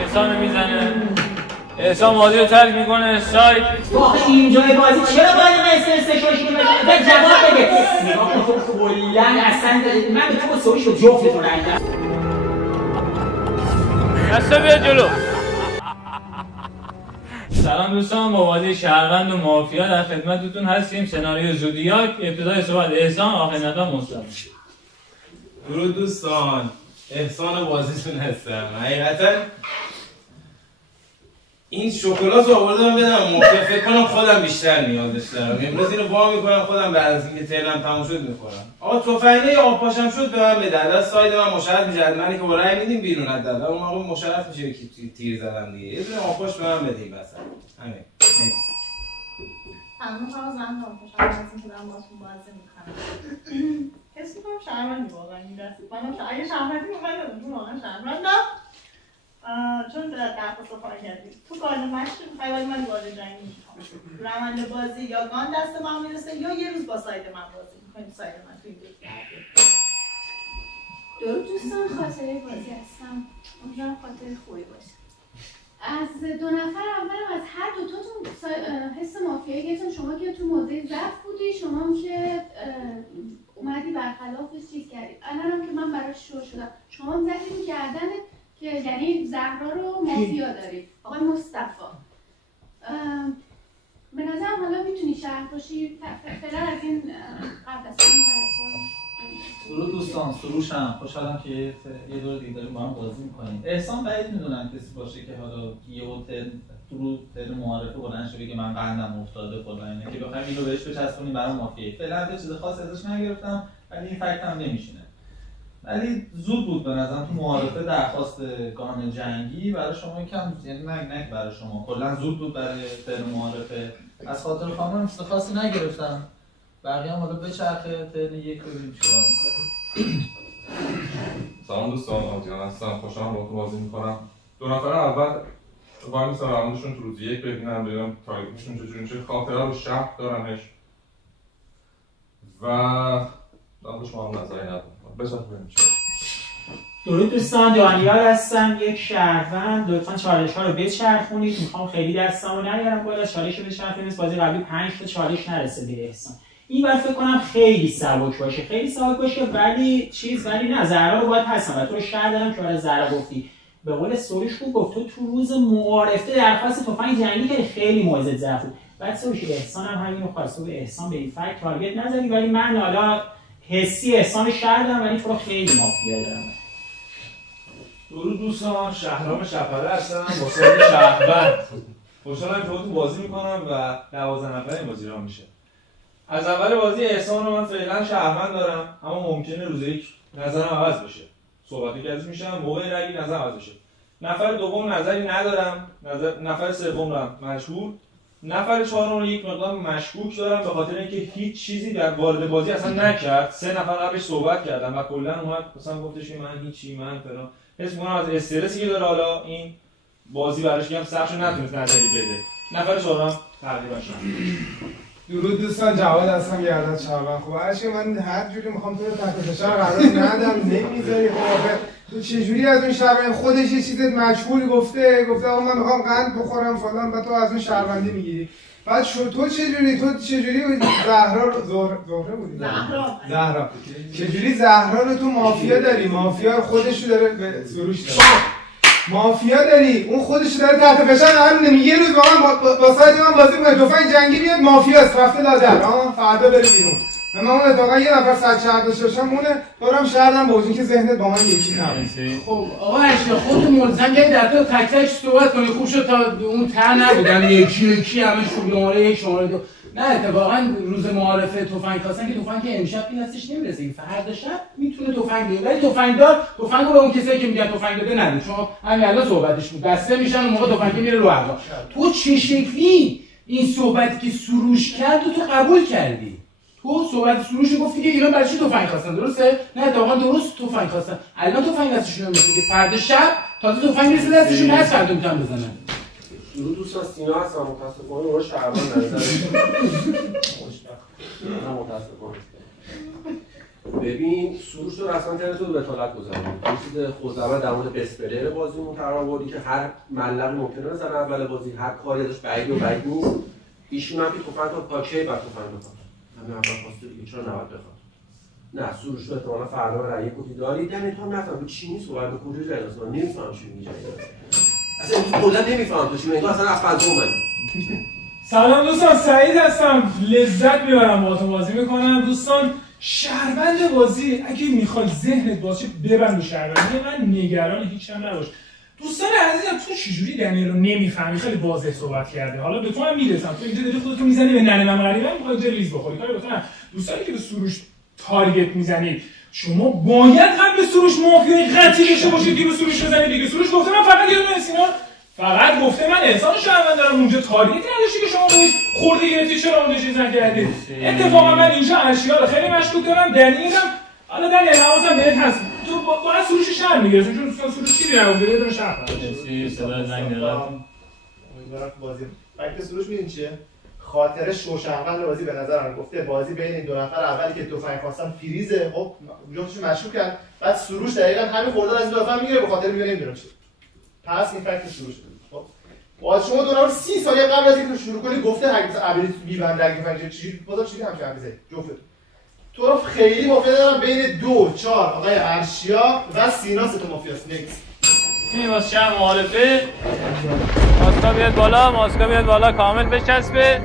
احسان میزنه. احسان بازی رو ترک میکنه. سایت آخه اینجای بازی چرا باید استشواشی که باید جواب بده؟ نگاه کن تو کلن اصلا من به تو با سویش به جفتتون رنگ دارم. دسته بیاد جلو. سلام دوستان، با بازی شهروند و مافیا در خدمتتون هستیم. سناریو زودیاک. ابتدای صحبت احسان، آخر نقل مصطفی. درود دوستان، احسان بازیتون هستم. حقیقتا این شکلات رو آوردم بدم مافیا، فکر کنم خودم بیشتر نیازش دارم. امروز اینو وا میکنم خودم بعد از اینکه ترنم تموم شد میخورم. آقا تفنگه آب پاشم شد به من بده. از ساید من مشرف میشه، از منی که با رأی میدیم بیرون از داده اون موقع مشرف میشه که تیر زدم دیگه. یه دونه آب پاش به من بده این وسط. همین. همون خواهم زن خوشحال از اینکه دارم باهاتون بازی میکنم. حس میکنم شهروندی واقعا این دست. منم اگه شهروندی میخوایم واقعا شهروندم. چون درخواست رو کار کردیم تو گارد مشت میخوایی ولی من گارد جنگی میخوام روند بازی یا گان دست من میرسه یا یه روز با ساید من بازی میکنیم. ساید من توی این درود دوستان، خاطره بازی هستم. امیدوارم خاطره خوبی باشه. از دو نفر اولم از هر دوتاتون حس مافیایی گرفتم. شما که تو موضع ضعف بودی، شما هم که اومدی برخلافش چیز کردی. الانم که من براش شروع شدم، شما هم زدید گردنت که یعنی زهرا رو مافیا دارید. آقای مصطفی به نظرم حالا میتونی شهر باشی. فعلا از این قبل از درود دوستان، سروشم. خوشحالم که یه دور دیگه داریم با هم بازی میکنیم. احسان بعید میدونم کسی باشه که حالا یهو ترن معارفه بلند شه بگه من قندم افتاده کلا اینه که بخوایم اینو بهش بچسبونیم برای مافیا. فعلا چیز خاصی ازش نگرفتم ولی این فکت هم نمیشینه. ولی زود بود به نظرم تو معارفه درخواست گان جنگی برای شما کم، یعنی نه برای شما، کلا زود بود برای ترن معارفه. از خاطر خانم چیز خاصی نگرفتم. بقیه هم حالا بچرخه ترن یک ببینیم چیکار می‌کنیم. سلام دوستان، آزیان هستم. خوشحالم باهاتون بازی می‌کنم. دو نفر اول وای می‌سم راوندشون تو روز یک ببینم ببینم تایپشون چجوری میشه. خاطره رو شهر دارمش و دارم شما هم نظری ندارم. بذار ببینیم چی. درود دوستان، دانیال هستم، یک شهروند. لطفاً چالش‌ها رو بچرخونید. میخوام خیلی دستامو نیارم بالا. چالش رو بچرخونید. بازی قبلی 5 تا چالش نرسه به احسان. این بار فکر کنم خیلی سبک باشه، ولی نه، زهرا رو باید هستم و تو رو شهر دارم که برای زهرا گفتی. به قول سروش خوب گفت تو روز معارفه درخواست تفنگ جنگی که خیلی موزه ضعف بود. بعد سروش احسان هم همینو خواست. به احسان به این فکت تارگت نزنی، ولی من حالا حسی احسان شهر دارم ولی تو رو خیلی مافیا دارم. درود دوستان، شهرام شپره هستم، واسه شهروند. خوشحالم که باهاتون بازی میکنم و 12 نفره این بازی را میشه. از اول بازی احسان رو من فعلا شهروند دارم، اما ممکنه روز یک نظرم عوض بشه. صحبتی که ازش میشم موقع رأی نظرم عوض بشه. نفر دوم نظری ندارم، نفر سوم رو مشهور، نفر چهارم رو یک مقدار مشکوک دارم به خاطر اینکه هیچ چیزی در وارد بازی اصلا نکرد. 3 نفر قبلش صحبت کردن و کلا اومد مثلا گفتش که من هیچی، من فلان. حس می‌کنم از استرسی که داره حالا این بازی براش میگم سخت نتونست نظری بده. نفر چهارم تقریبا شد. درود دوستان، جواد هستم، گردن شهروند. خب هرچی من هر جوری میخوام تو رو تحت فشار قرار ندم نمیذاری. خب تو چجوری از اون شهروند خودش یه چیز مجهولی گفته آقا من میخوام قند بخورم فلان، بعد تو از اون شهروندی میگیری. بعد تو چجوری زهرا رو زهره بودی؟ زهرا چجوری زهرا رو تو مافیا داری؟ مافیا خودش رو داره به سروش داره. مافیا داری، اون خودش داره تحت فشار قرار نمیگه. یه روز با ساید من بازی کنه، تفنگ جنگی بیاد مافیاست رفته لادر، فردا بره بیرون. من اون اتفاقا یه نفر صد شهر داشته باشم مونه دارم شهردم با وجود که ذهنت با من یکی نبود. خب آقا اشرا خودت ملزم کردی در تو تک تک صحبت کنی. خوب شد تا اون ته نبودن یکی همه شماره یک شماره دو. نه اتفاقا روز معارفه تفنگ خواستن که تفنگ امشب این دستش نمیرسه، فردا شب میتونه تفنگ بیاره، ولی تفنگدار تفنگو به اون کسایی که میگن تفنگ داده نده، چون همین الان صحبتش بود بسته میشن اون موقع تفنگ میره رو هوا. تو چه شکلی این صحبتی که سروش کرد تو قبول کردی؟ تو صحبت سروش گفتی که اینا برای چی تفنگ خواستن، درسته؟ نه اتفاقا درست تفنگ خواستن. الان تفنگ دستشون نمیرسه که فردا شب تازه تفنگ میرسه دستشون، پس فردا میتونن بزنن. درود دوستان، سینا هستم. متاسفانه اون شهروند نظر خوشبخت. نه متاسفانه. ببین سروش رو رسما ترنتو به بتالت گذارم. این چیز خودزمان در مورد بست پلیر بازیمون قرار بردی که هر ملقی ممکنه بزنه اول بازی، هر کاری ازش بعید و بعید نیست. ایشون هم که تفنگ تا پاکه بعد تفنگ بخواد. همین اول خواسته دیگه چرا نباید بخواد. نه سروش رو احتمالاً فردا رأی کوتی دارید. یعنی تو هم نفهم چینی صحبت به کجا جای اصلا نمیفهمم چی میگی. اصلا این کلا نمیفهمم تو چی میگی. اصلا افغان اومدی. سلام دوستان، سعید هستم. لذت میبرم باهاتون بازی میکنم. دوستان شهروند بازی اگه میخواد ذهنت باشه ببند رو شهروندی من، نگران هیچ هم نباش. دوستان عزیزم تو چجوری دنیل رو نمیفهمی؟ خیلی واضح صحبت کرده. حالا به تو هم میرسم. تو اینجا داری خودتو میزنی به ننه من غریبه، میخوای اینجا ریز بخوری. کاری بتونم. دوستانی که به سروش تارگت میزنید شما باید هم به سروش مافیای قطعی داشته باشید که به سروش بزنید دیگه. سروش گفته من فقط یه دونه سینا فقط گفته من احسان شهروند دارم، اونجا تارگتی نداشتی که شما بهش خورده گرفتی چرا اونجا چیز نکردید. اتفاقا من اینجا ارشیا رو خیلی مشکوک دارم. دنیلم حالا دنیل حواسم بهت هست، تو باید سروش شهر میگرفتی چون سروش چیزی نگفته یه دونه شهر مرسی. صدا زنگ دارم. امیدوارم بازی فکت سروش میدین چیه؟ خاطر شوشهروند بازی به نظرم گفته بازی بین این دو نفر اولی که تفنگ خواستن فریزه. خب جفتشون مشکوکن، بعد سروش دقیقاً همین خورده از این دو نفر میگیره به خاطر میگه نمیدونم چی. پس این فکت سروش. خب باز شما دو نفر 30 ثانیه قبل از اینکه شروع کنی گفته اگه ابیلیتی میبنده اگه فنج چی بازم چیزی همش حرفی جفت. تو رو خیلی مافیا دارم بین 2 4 آقای ارشیا و سینا سه تا مافیاست. نکس این واسه شب معارفه ماسکا بیاد بالا، ماسکا بیاد بالا کامل بچسبه.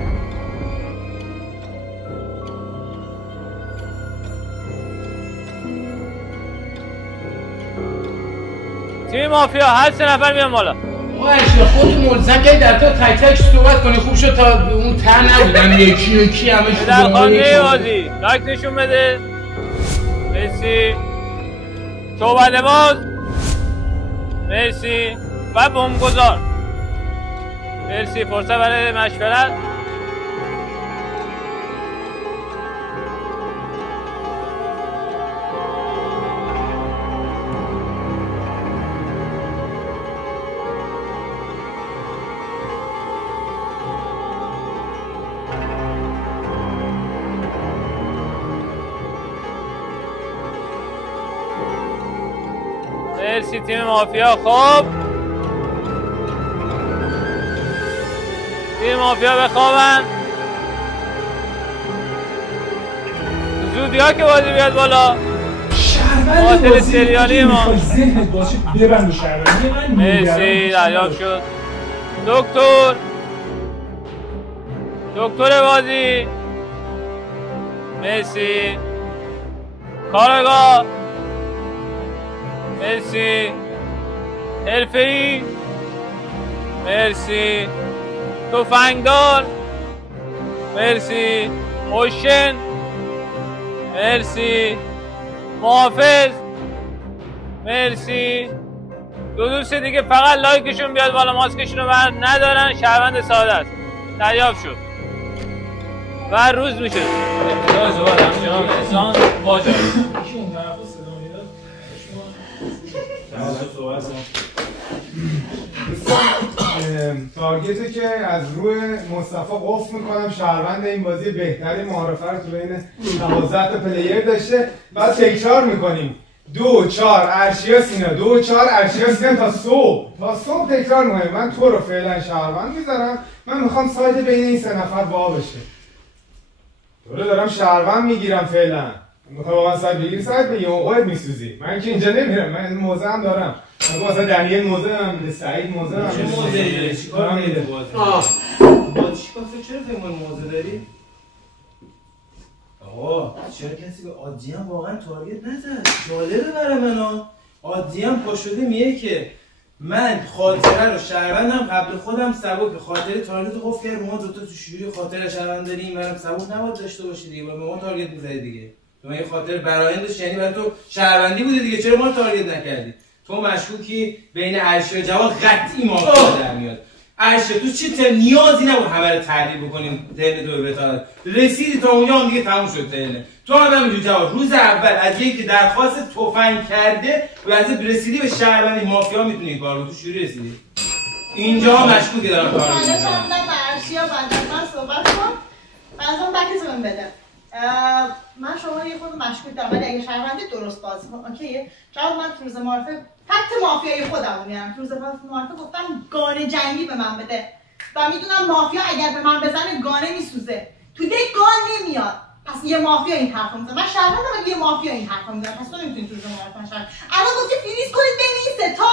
تیم مافیا هر سه نفر بیان بالا. آقا اشیا خودتون ملزم کردی در تو تک تک صحبت کنی. خوب شد تا اون ته نبودن یکی یکی همه شد در خانه بازی لایک نشون بده. مرسی. صحبت باز. مرسی. و بمبگذار. مرسی. فرصت برای مشورت. مرسی تیم مافیا. خب تیم مافیا بخوابن. زودی ها که بازی بیاد بالا. قاتل سریالی ما ذهنت باشه ببند رو شهروندی من. مرسی. دریافت شد. دکتر بازی. مرسی. کارگاه. مرسی. حرفه‌ای. مرسی. تفنگدار. مرسی. اوشن. مرسی. محافظ. مرسی. دو دوست دیگه فقط لایکشون بیاد بالا، ماسکشون رو بر ندارن، شهروند ساده است. دریافت شد و روز میشه. ابتدای صحبت همچنان احسان باجا. تارگتی که از روی مصطفی قفل میکنم شهروند این بازی بهتری معارفه رو تو بین 12 تا پلیر داشته. بعد تکرار میکنیم 2 4 ارشیا سینا 2 4 ارشیا سینا تا صبح تکرار میکنیم. من تو رو فعلا شهروند میذارم. من میخوام سایت بین این سه نفر وا بشه. تو رو دارم شهروند میگیرم فعلا. میخوای با من سایت بگیری سایت بگی اون میسوزی. من که اینجا نمیرم. من موزه هم دارم. من مثلا دنیل موزه هم، سعید موزه هم. چه موزه داری؟ چیکار می‌کنی بازی؟ چیکار چرا فکر موزه داری؟ آقا چرا کسی به عادی هم واقعا تارگت نزد؟ جالبه برای من. عادی هم پا شده میگه که من خاطره رو شهروندم قبل خودم سبک خاطره تارگت قفل کرد. ما دوتا تو شوری خاطره شهروند داریم. منم سبک نباید داشته باشی دیگه. به ما تارگت می‌زدی دیگه. تو این خاطر برآیندش یعنی برای تو شهروندی بوده دیگه. چرا ما رو تارگت نکردی؟ تو مشکوکی. بین ارشیا و جواد قطعی مافیا در میاد. ارشیا تو چی نیازی نبود همه رو تحلیل بکنیم. ترن تو بتاعت رسیدی تا اونجا هم دیگه تموم شد ترن. تو هم همینجوری جواد روز اول از یکی که درخواست تفنگ کرده و از رسیدی به شهروندی مافیا میتونی کارو تو شوری رسیدی. اینجا مشکوکی دارم کارو میکنم. ارشیا بعد از من صحبت کن. بعضا بکتون بده. من شما یه خود مشکوک دارم ولی اگه شهروندی درست بازی کن. اوکیه؟ جواب من تو روز معرفه فقط مافیای خودم رو میارم. تو روز معرفه گفتم گانه جنگی به من بده و میدونم مافیا اگر به من بزنه گانه میسوزه. تو دیگه گان نمیاد. پس یه مافیا این حرفو میزنه. من شهروندم ولی یه مافیا این حرفو میزنه. پس تو نمیتونی تو روز معرفه شهروند. الان گفتی فریز کنید بین این سه تا.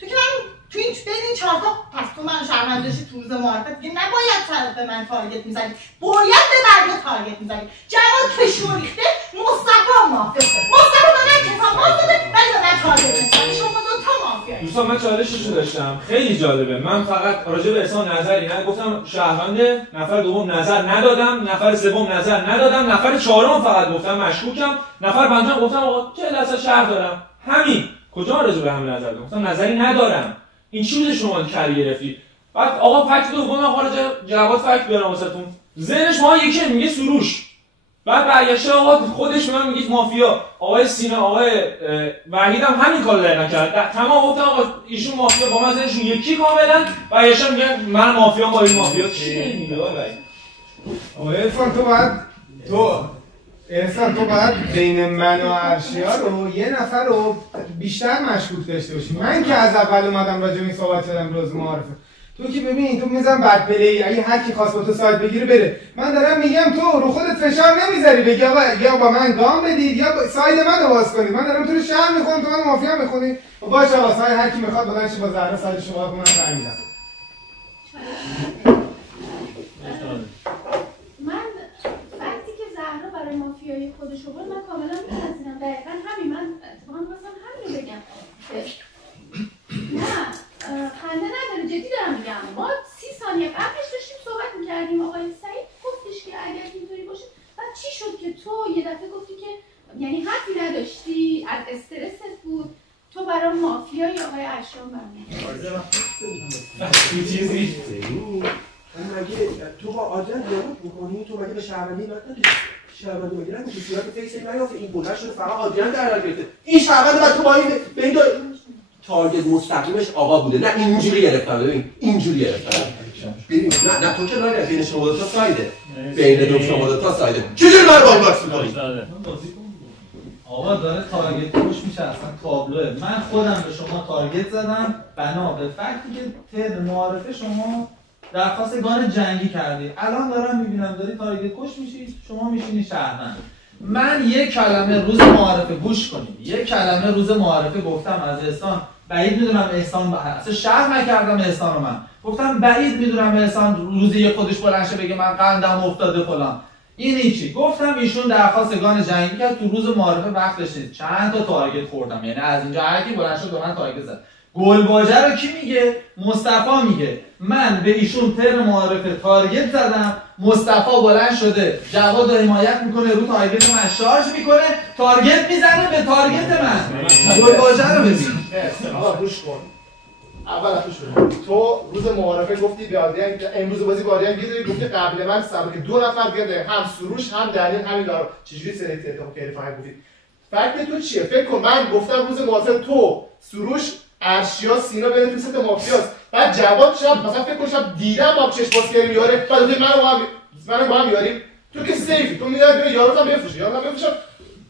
تو که من تو این بین این چهار تا پس تو من شهروند داشتی تو روز معرفه دیگه نباید به من تارگت میزنی. باید به برگا تارگت میزنی. جواد کشو ریخته مصطفی مافیا. مصطفی به من کتاب باز داده ولی به من تارگت میزنی. شما دو تا مافیا. دوستان من چالشش رو داشتم خیلی جالبه. من فقط راجع به احسان نظری نه گفتم شهروند، نفر دوم نظر ندادم، نفر سوم نظر ندادم، نفر چهارم فقط گفتم مشکوکم، نفر پنجم گفتم آقا 40% شهر دارم. همین. کجا راجع به همین نظر دادم؟ گفتم نظری ندارم. این چی بوده شما کاری گرفتی؟ بعد آقا فکت دوم خارج جواد فکت بیارم واسهتون. ذهنش ما یکی میگه سروش. بعد برگشته آقا خودش به من میگه مافیا. آقای سینا آقای وحید هم همین کارو دقیقاً کرد. تمام گفتم آقا ایشون مافیا با من ذهنشون یکی کاملا. برگشته میگه من مافیا با این مافیا. چی میگه آقا عرفان تو باید بین من و عرشیا رو یه نفر رو بیشتر مشکوک داشته باشی. من که از اول اومدم راجع به این صحبت کردم روز معارفه. تو که ببین تو میزن بد پلی اگه هر کی خواست با تو سایت بگیره بره. من دارم میگم تو رو خودت فشار نمیذاری بگی آقا یا با من گام بدید یا ساید منو باز کنید. من دارم تو رو شهر میخونم تو من مافیا میخونی. باشه آقا ساید هر کی میخواد بلند شه با زهرا ساید شما رو من فهمیدم. من وقتی که زهرا برای مافیای خودش بود من کاملا می‌پذیرم. دقیقاً همین من اتفاقا می‌خواستم همین رو بگم. نه خنده نداره جدی دارم میگم. ما 30 ثانیه قبلش داشتیم صحبت می‌کردیم آقای سعید گفتش که اگر اینطوری باشه بعد چی شد که تو یه دفعه گفتی که یعنی حرفی نداشتی از استرست بود تو برای مافیای آقای اشرام چیزی مگه تو با آدم دیالوگ می‌کنی؟ تو مگه به شهروندی ندادی؟ شهروندی مگه ندادی؟ صورت فیکس نیافته این بلند شده فقط آدم در گرفته. این شهروند بعد تو با این به این تارگت مستقیمش آقا بوده. نه اینجوری گرفتم ببین اینجوری گرفتم. ببین نه تو که راه بین شما دو تا سایده. بین دو شما دو تا سایده. چجوری من با باکس می‌کنی؟ آقا داره تارگت کش میشه اصلا تابلوه. من خودم به شما تارگت زدم بنا به فکتی که ترم معارفه شما درخواست گان جنگی کردی. الان دارم میبینم داری تارگت کش میشی شما میشینی شهروند. من یک کلمه روز معارفه گوش کنید. یک کلمه روز معارفه گفتم از احسان بعید میدونم احسان اصلا شهر نکردم احسان رو. من گفتم بعید میدونم احسان روزی یک خودش بلند شه بگه من قندم افتاده فلان. این هیچی. گفتم ایشون درخواست گان جنگی کرد تو روز معارفه وقتش نیست. چند تا تارگت خوردم. یعنی از اینجا هر کی بلند شد به من تارگت زد. گلواژه رو کی میگه؟ مصطفی میگه. من به ایشون ترم معارفه تارگت زدم. مصطفی بلند شده جواد رو حمایت میکنه رو تارگت من شارژ میکنه تارگت میزنه به تارگت من. گلواژه رو ببین. آقا گوش کن. اول گوش کن. تو روز معارفه گفتی بیادیان امروز بازی بیادیان گیری گفتی قبل من سبب که دو نفر دیگه هم سروش هم دلیل همین دارو. چجوری سلکت اتفاق کردی فهم گفتید؟ فکت تو چیه؟ فکر کن من گفتم روز معارفه تو سروش ارشیا سینا بین تو ست مافیاست. بعد جواد شب مثلا فکر کنم دیدم با چش باز کردی میاره بعد منو با هم میاریم. تو که سیفی تو میاد یارو هم بفروشی یارو هم بفروشم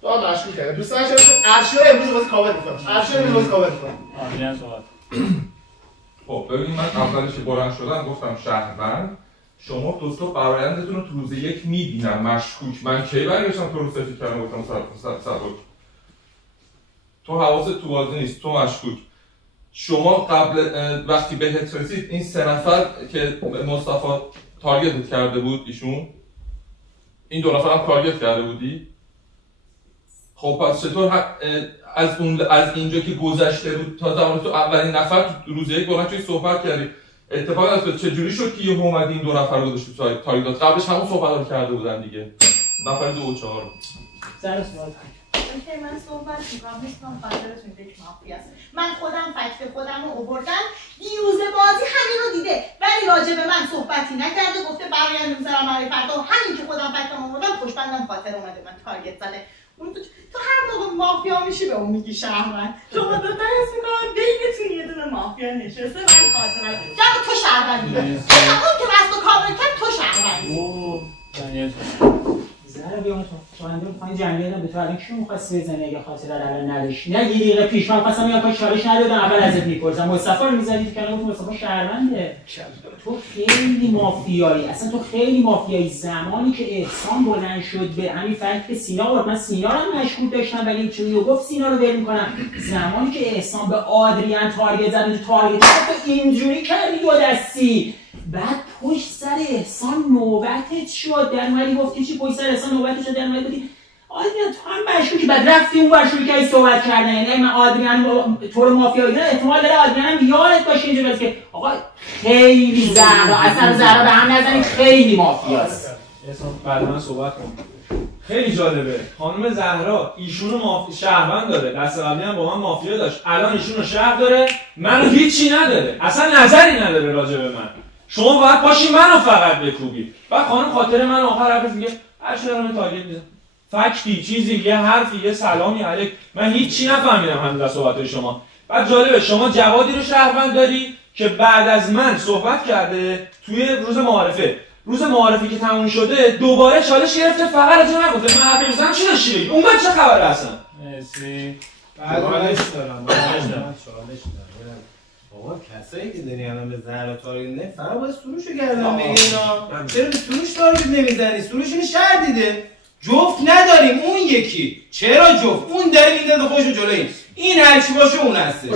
تو هم مشکوک کرد. دوستان چرا ارشیا امروز واسه کاور میکنم. ارشیا امروز واسه کاور میکنم. آریان صحبت. خب ببین من اولش که بلند شدم گفتم شهروند شما دو تا برایندتون رو تو روز یک میبینم مشکوک. من کی برگشتم تو رو سفید کردم گفتم صبور تو حواست تو بازی نیست تو مشکوک. شما قبل وقتی بهت رسید این سه نفر که مصطفی تارگت کرده بود ایشون این دو نفر هم تارگت کرده بودی؟ خب پس چطور از اینجا که گذشته بود تا زمان تو اولین نفر تو روز یک بلند شدی صحبت کردی اتفاق افتاد چجوری شد که یهو اومدی این دو نفر رو گذاشتی تارگت قبلش همون صحبت رو کرده بودن دیگه نفر 2 و 4 سر سوال که من صحبت میکنم میتونم خاطرتون یک مافیا است. من خودم فکت خودم رو آوردم دیروز بازی همین رو دیده ولی راجع به من صحبتی نکرده گفته برآینده میذارم برای فردا همین که خودم فکتم آوردم پشتبندم خاطر اومده من تارگت زده. تو هر موقع مافیا میشی به اون میگی شهروند. شما دو تا حس میکنم بینتون یه دونه مافیا نشسته من خاطره جب تو شهروندی اون که رست و کامل کرد تو شهروندی. زهرا بیا تو من میخوام جنگی بدم به تو الان کی می‌خواست بزنه اگه خاطر اول نداشت نه یه دقیقه پیش من خواستم یا کاش چالش ندادم اول ازت می‌پرسم مصطفی رو می‌زدی تو کنار مصطفی شهرونده تو خیلی مافیایی اصلا تو خیلی مافیایی زمانی که احسان بلند شد به همین فکت که سینا آورد من سینا رو هم مشکوک داشتم ولی چون گفت سینا رو ول می‌کنم زمانی که احسان به آدریان تارگت زد تو تارگت تو اینجوری کردی دو دستی بعد پشت سر احسان نوبتت شد در اومدی گفتی چی پشت سر احسان نوبتت شد در اومدی گفتی آدریان تو هم مشکوکی بعد رفتی اون ور شروع کردی صحبت کردن یعنی من آدریان تو رو مافیایی نه احتمال داره آدریان هم یارت باشه اینجوری که آقا خیلی زهرا اصلا زهرا به هم نزنید خیلی مافیاست احسان بعد من صحبت کنم خیلی جالبه خانم زهرا ایشونو شهروند داره دست قبلی هم با من مافیا داشت الان ایشونو شهر داره منو هیچی نداره اصلا نظری نداره راجع به من شما باید پاشی منو فقط بکوبی بعد خانم خاطر من آخر حرفش میگه هر چی دارم تارگت میزنم فکتی چیزی یه حرفی یه سلامی علیک من هیچی نفهمیدم همین در صحبت شما بعد جالبه شما جوادی رو شهروند داری که بعد از من صحبت کرده توی روز معارفه که تموم شده دوباره چالش گرفته فقط از من گفته من حرف میزنم چی داشتی بگی اون چه خبره اصلا مرسی چالش دارم بابا کسایی که داری الان به زهرا تارگت نه فقط باید سروشو گردن بگیری اینا چرا به سروش تارگت نمیزنی سروش اینو شهر دیده جفت نداریم اون یکی چرا جفت اون داره میندازه خودشو جلوی این هر چی باشه اون هستش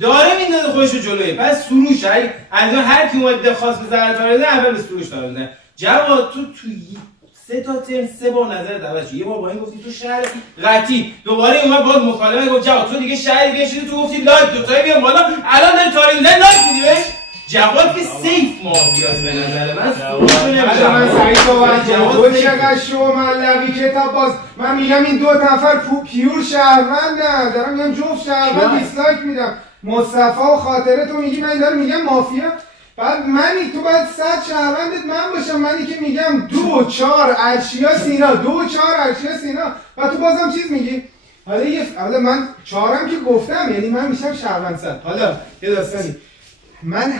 داره میندازه خودشو جلوی پس سروش الان هر کی اومد خواست به زهرا تارگت بزنه اول به سروش تارگت بزنه جواد تو 3 بار نظر عوض شد یه بار با این گفتی تو شهر قطعی دوباره اومد باهات مکالمه گفت جواد تو دیگه شهری بشینی تو گفتی لایک دو تایی بیام بالا الان داری تارگت میزنی لایک میدی بهش جواد که سیف مافیاست به نظر من من سعید صحبت جواد چقدر شو ملقی کتاب باز من میگم این دو نفر پیور شهروندن دارم میگم جفت شهروند دیسلایک میدم مصطفی و خاطره تو میگی من دارم میگم مافیا بعد منی تو باید 100 شهروندت من باشم منی که میگم 2 4 ارشیا سینا 2 4 ارشیا سینا و تو بازم چیز میگی حالا من 4م که گفتم یعنی من میشم شهروند 100 حالا یه داستانی من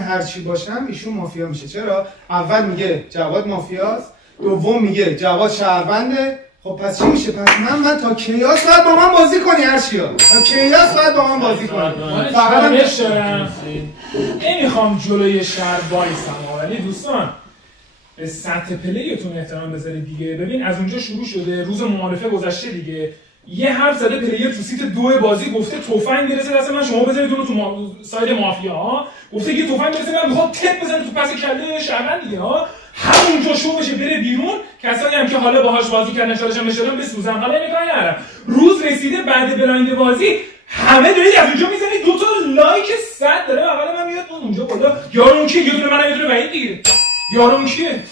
هرچی باشم ایشون مافیا میشه چرا اول میگه جواد مافیاست دوم میگه جواد شهرونده خب پس چی میشه پس من تا کیاس باید با من بازی کنی ارشیا تا کیاس باید با من بازی کنی فقط هم دارم نمیخوام جلوی شهر وایسم ولی دوستان به سطح پلیتون احترام بذارید دیگه ببین از اونجا شروع شده روز معارفه گذشته دیگه یه حرف زده پلیر تو سیت 2 بازی گفته تفنگ برسه دست من شما بزنید اون تو ساید مافیا ها گفته که تفنگ برسه من میخوام تپ بزنه تو پس کله شهروند دیگه ها همونجا شو بشه بره بیرون کسایی هم که حالا باهاش بازی کردن شالشون بشدن بسوزن حالا نگاه نرم روز رسیده بعد بلایند بازی همه دارید از اونجا میزنید 2 تا لایک 100 داره اول من میاد اونجا بالا یارون کیه یه دونه منم یه دونه وحید دیگه یارون کیه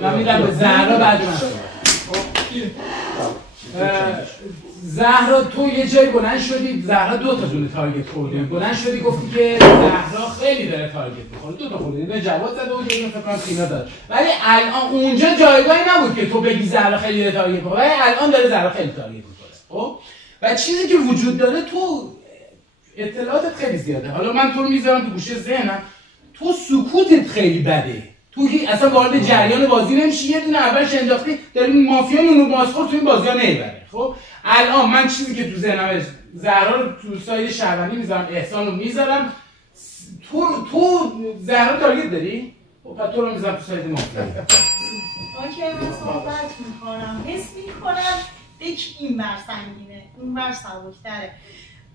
من میدم به زهرا بعد من زهرا تو یه جایی بلند شدی زهرا 2 تا دونه تارگت خورده بلند شدی گفتی که زهرا خیلی داره تارگت می‌خوره 2 تا خورده به جواد زده و یه فکر کنم سینا داد ولی الان اونجا جایگاهی نبود که تو بگی زهرا خیلی داره تارگت می‌خوره ولی الان داره زهرا خیلی تارگت می‌خوره خب و چیزی که وجود داره تو اطلاعاتت خیلی زیاده حالا من تو رو میذارم تو گوشه ذهنم تو سکوتت خیلی بده تو که اصلا وارد جریان بازی نمیشی یه دونه اولش انداختی داری مافیا نونو ماسخور تو این بازی‌ها نمیبره خب الان من چیزی که تو ذهنمه زهرا رو تو ساید شهروندی میذارم احسان رو میذارم تو زهرا تارگت داری؟ خب بعد تو رو میذارم تو ساید مافیا اوکی من صحبت میکنم حس میکنم دیگه این بر سنگینه اون بر سبک‌تره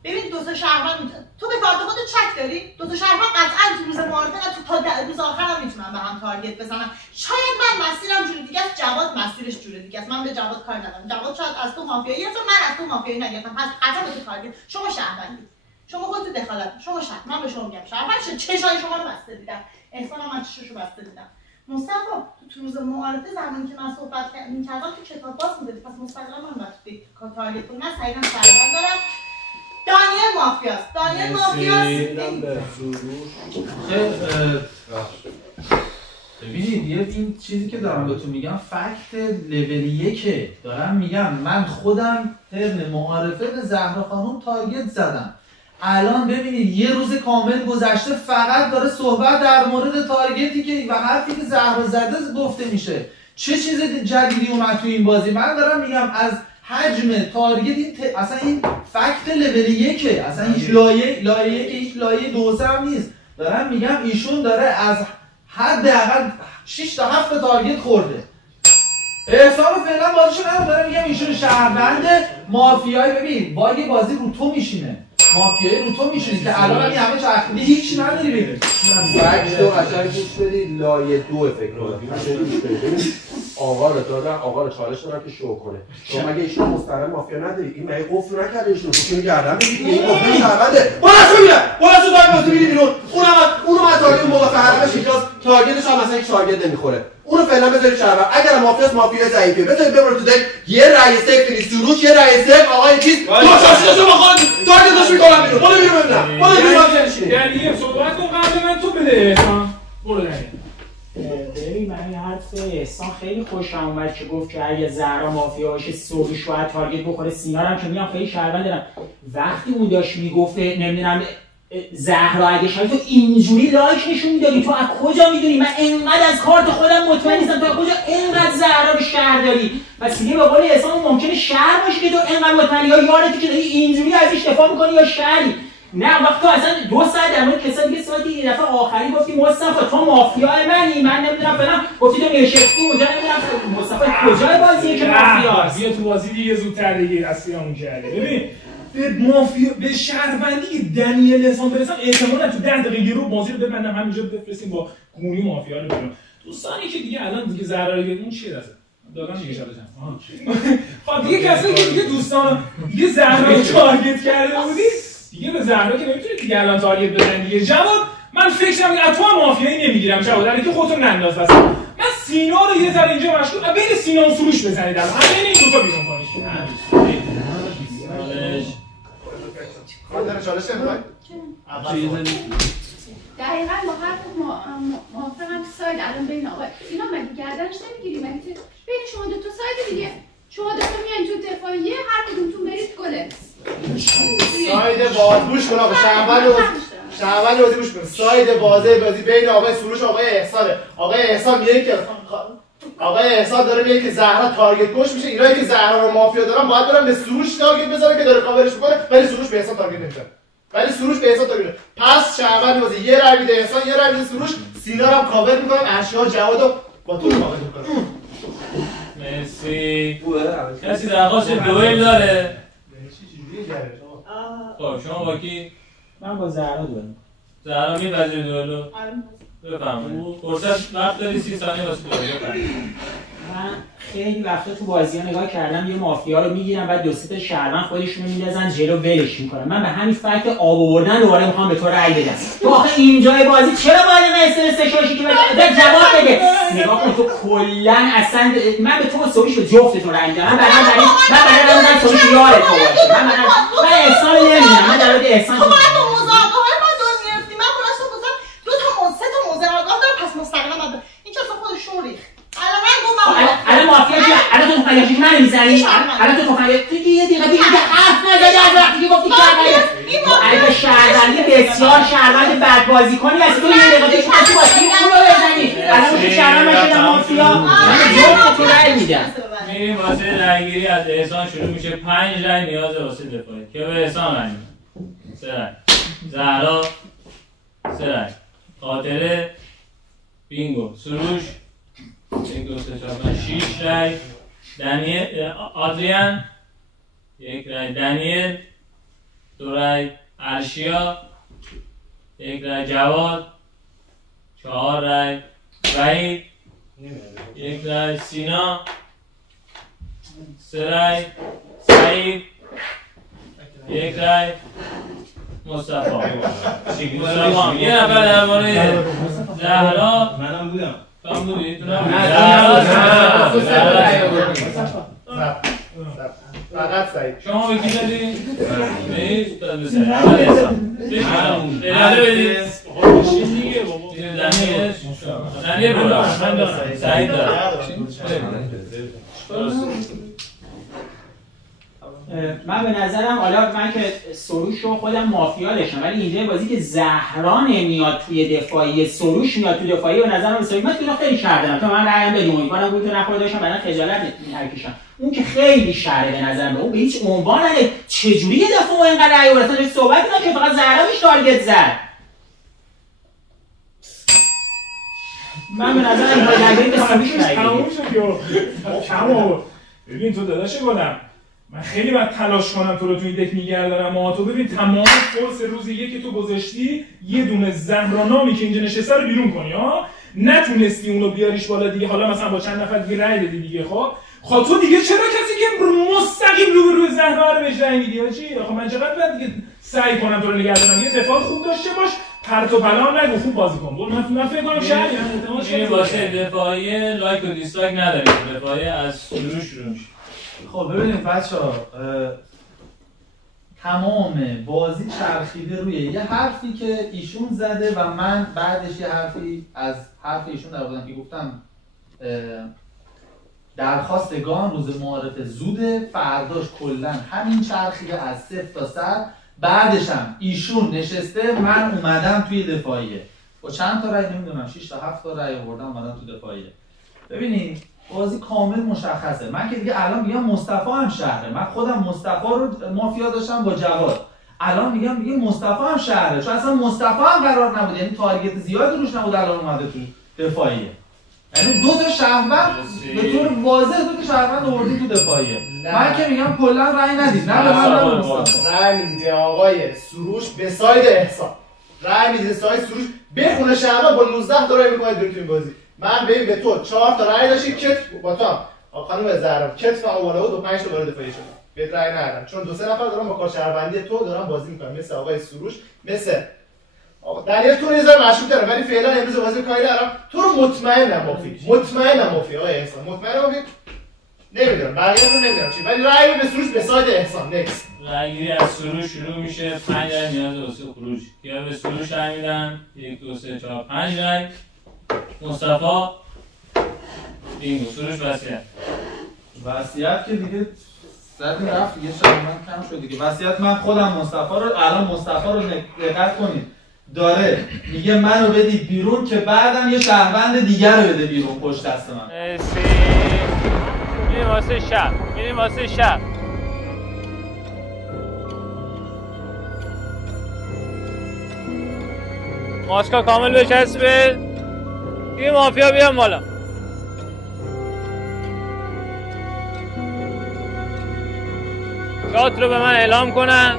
ببین 2 تا شهروند تو به کارت خودت چک داری 2 تا شهروند قطعا تو روز معارفه تا روز آخر هم میتونن به هم تارگت بزنن شاید من مسیرم جوری دیگه است جواد مسیرش جوری دیگه است من به جواد کار ندارم جواد شاید از تو مافیایی گرفته من از تو مافیایی نگرفتم پس قطعا به تو تارگت شما شهروندی شما خودت دخالت شما شهر من به شما میگم شهروند چشای شما رو بسته دیدم احسان من چشاشو بسته دیدم مصطفی تو روز معارفه زمانی که من صحبت می‌کردم تو کتاب باز می‌دادی پس مستقلا من وقتی تارگت کنم من سعیدم شهروند دارم دانیل مافیاست ببینید این چیزی که دارم بهتون میگم فکت لول 1 دارم میگم من خودم ترن معارفه به زهرا خانم تارگت زدم الان ببینید یه روز کامل گذشته فقط داره صحبت در مورد تارگتی که و حرفی که زهرا زده گفته میشه چه چیز جدیدی اومد تو این بازی؟ من دارم میگم از حجم تارگت اصلا این فکت لول 1 اصلا هیچ لایه 1 هیچ لایه 2 هم نیست. دارم میگم ایشون داره از حداقل 6 تا 7 تارگت خورده. احسان رو فعلا بازیشو ندارم، دارم میگم ایشون شهروند مافیایی. ببین باگ بازی رو تو میشینه، مافیایی رو تو میشینه که الان همه چرخیدی هیچ نداری بگه. فکت رو قشنگ گوش بدید، لایه 2 فکر کنید. قشنگ گوش بدید. آقا رو دادن، آقا رو چالش دادن که شو کنه. شما مگه ایشون مستقیم مافیا نداری؟ این مگه قفل نکرده ایشون؟ خودتون گردن بگیرید. این قفل شهرونده. بالا شو دای بازی میری بیرون. اونم از تارگت موقع فرقش اینجاست. تارگتش هم مثلا هیچ تارگت نمیخوره. اونو فعلا بذارید شهروند. اگر مافیا ضعیفه بذارید ببره تو دل. یه رأی سیف نیست سروش، یه رأی سیف آقای چیز. تو شاشیدشو بخواد. تارگتش میکنم بیرون. برو بیرون ببینم. برو بیرون. یعنی صحبت کن قبل من تو بده. برو ببین من این حرف احسان خیلی خوشم اومد که گفت که اگه زهرا مافیا باشه صبحش باید تارگت بخوره. سینا هم که میگم خیلی شهروند دارم. وقتی اون داشت میگفت نمیدونم زهرا اگه شاید تو اینجوری لایک نشون میدادی، تو از کجا میدونی من انقدر از کارت خودم مطمئن نیستم تو از کجا انقدر زهرا رو شهر داری؟ پس دیگه به قول احسان ممکنه شهر باشه که تو انقدر مطمئنی، یا یارتی که داری اینجوری ازش دفاع میکنی یا شهری. نه وقت تو اصلا 2 ساعت در مورد کسایی که ساعتی یه دفعه آخری گفتی مصطفی تو مافیای منی، من نمیدونم فلان، گفتی تو نشستی اونجا نمیدونم مصطفی کجای بازیه که مافیاست. بیا تو بازی دیگه زودتر دیگه اصلیامون کردی. ببین به مافیا به شهروندی دنیل احسان برسم احتمالاً تو 10 دقیقه یه رو بازی رو ببندم همینجا بفرستیم با گونی مافیا رو بیرون. دوستانی که دیگه الان دیگه ضرر اون چیه دست دادن دیگه شده خب دیگه کسایی که دیگه دوستان دیگه زهرا رو تارگت کرده بودی دیگه به زهرا که نمیتونید دیگه الان تارگت بزنید دیگه. جواد من فکرم از تو هم مافیایی نمیگیرم جواد، ولی که خودتون ننداز بس. من سینا رو یه ذره اینجا مشکوک بین سینا و سروش بزنید الان همین این دو تا بیرون کنید. چالش نمیخوای؟ دقیقاً با حرف موافقم. ساید الان بین آقای اینا مگه گردنش نمیگیری؟ مگه بین شما دو تا ساید دیگه، شما دو تا میان تو دفاعیه هر کدومتون برید گله. ساید بازگوش کن آقا شهروند بازی گوش کن. ساید بازی بین آقای سروش و آقای احسانه. آقای احسان میگه که داره میگه که زهرا تارگت کش میشه. اینایی که زهرا رو مافیا دارن باید برن به سروش تارگت بزنن که داره کاورش میکنه، ولی سروش به احسان تارگت نمیزنه. پس شهروند بازی یه رای میده احسان، یه رای میده سروش. سینا رو هم کاور میکنم، ارشیا جوادو با تو کاور میکنم. مرسی. کسی درخواست دوئل داره؟ خب شما با کی؟ من با زهرا دوئل. زهرا میپذیری دوئلو؟ بفرمایید. فرصت وقت داری 30 ثانیه واسه دوئل. من خیلی وقتا تو بازی‌ها نگاه کردم یه مافیا رو میگیرن بعد 2 تا شهروند خودشونو میندازن جلو ولش میکنن. من به همین فکت آب آوردن دوباره میخوام به تو رأی بدم. تو آخه اینجای بازی چرا باید اینقدر استرس داشته که بعد جواب بده؟ نگاه کن تو کلا اصلا من به تو و سویش به جفتتون رأی میدم. من برای سویش یار تو باشه. من احسان نمیدونم. من در مورد احسان تو باید با موزه من دور میرفتی. من خودش تو گفتم 2 تا سه تا موزه آگاه دارم، پس مستقلا بعد این چه اصلا خودش شوریخ. الان مافیا که الان تو تفنگش منو میزنی؟ الان تو تفنگش یه دقیقه دیگه حرف نزدی از وقتی که گفتی اگه شهروندی بسیار شهروند بد بازی کنی از تو یه دقیقه دیگه تو بازی اونو بزنی. الان تو شهروند باشی مافیا من جفت تو رأی میدم. میریم واسه رأیگیری. از احسان شروع میشه. 5 رأی نیازه واسه دفاعی که به احسان رأی میدم. 3 رأی زهرا، 3 رأی خاطره، بینگو سروش 1 2 3 4 5 6 رای. دنیل آدریان 1 رای. دنیل 2 رای. ارشیا 1 رای. جواد 4 رای. وحید 1 رای. سینا 3 رای. سعید 1 رای. مصطفی یه نفر درباره زهرا. منم بودم. کام بودی؟ تو فقط سعید. شما به کی دادی؟ نیست داده سعید. اراده بدید. دیگه بابا. دنیل برو. من دارم. سعید دارم. من به نظرم حالا من که سروش رو خودم مافیا داشتم، ولی اینجای بازی که زهرا نمیاد توی دفاعی، سروش میاد توی دفاعی، به نظرم بسیاری من تو خیلی شهر تو من رأیم بدیم امیدوارم بود تو نخوره داشتم بعدا خجالت نکشم. اون که خیلی شهره به نظرم، اون به هیچ عنوان نه چجوری یه دفعه اون اینقدر رأی آورد اصلا صحبت نکنه که فقط زهرا بهش تارگت زد. من به نظرم باید به سروش تموم شد کمو. ببین تو داداش گلم، من خیلی باید تلاش کنم تو رو تو این دک نگه دارم. اما تو ببین تمام فرص روز یکی تو گذاشتی یه دونه زهرانامی که اینجا نشسته رو بیرون کنی ها، نتونستی اونو بیاریش بالا دیگه. حالا مثلا با چند نفر دیگه رأی دادی دیگه. خب تو دیگه چرا کسی که مستقیم روی زهرا رو بهش رأی میدی چی؟ آخه من چقدر باید دیگه سعی کنم تو رو نگه دارم. یه دفاع خوب داشته باش، پرت و پلا نگو، خوب بازی کن. من فکر کنم شاید این واسه دفاعی لایک و دیسلایک نداریم، دفاعی از سروش شروع میشه. خب ببینید بچه‌ها، تمام بازی چرخیده روی یه حرفی که ایشون زده و من بعدش یه حرفی از حرف ایشون در آوردم که گفتم درخواست گان روز معارفه زوده، فرداش کلا همین چرخیده از 0 تا 100. بعدش هم ایشون نشسته، من اومدم توی دفاعیه با چند تا رأی نمیدونم 6 تا 7 تا رأی آوردم اومدم تو دفاعیه. ببینید بازی کامل مشخصه. من که دیگه الان میگم مصطفی هم شهره، من خودم مصطفی رو مافیا داشتم با جواد، الان میگم دیگه مصطفی هم شهره، چون اصلا مصطفی هم قرار نبود، یعنی تارگت زیادی روش نبود، الان اومده تو دفاعیه. یعنی دو تا شهروند به طور واضح دو تا شهروند آوردی تو دفاعیه. من که میگم کلا رأی ندید، نه به من نه به مصطفی. رأی میدید آقای سروش به ساید احسان، رأی میدید ساید سروش بخونه شهروند با 19 تا رأی میکنید بیرون تو این بازی. من به تو 4 تا رأی داشتی که با تو خانم زهرا کتف اول بود و 5 تا وارد دفاعی شد. بهت رأی ندادم چون 2-3 نفر دارن با کار شهروندی تو دارن بازی میکنن، مثل آقای سروش، مثل دلیل تو یه ذره مشکوک دارم، ولی فعلا امروز بازی کاری ندارم. تو رو مطمئنم مافی آقای احسان، مطمئنم مافی. نمیدونم بقیه‌تون نمیدونم چی، ولی رأی به سروش به ساید احسان. نکس رأیگیری از سروش شروع میشه. 5 رأی نیاز واسه خروج. یا به سروش رأی میدن 1 2 3 4 5 رأی. مصطفی بینگو. سروش وصیت که دیگه زدی رفت دیگه، شهروند کم شد دیگه. وصیت من خودم مصطفی رو، الان مصطفی رو دقت کنید داره میگه منو بدید بیرون که بعدم یه شهروند دیگر رو بده بیرون پشت دست من. میریم واسه شب. ماسکا کامل بچسبه. یه مافیا بیام بالا. شات رو به من اعلام کنن.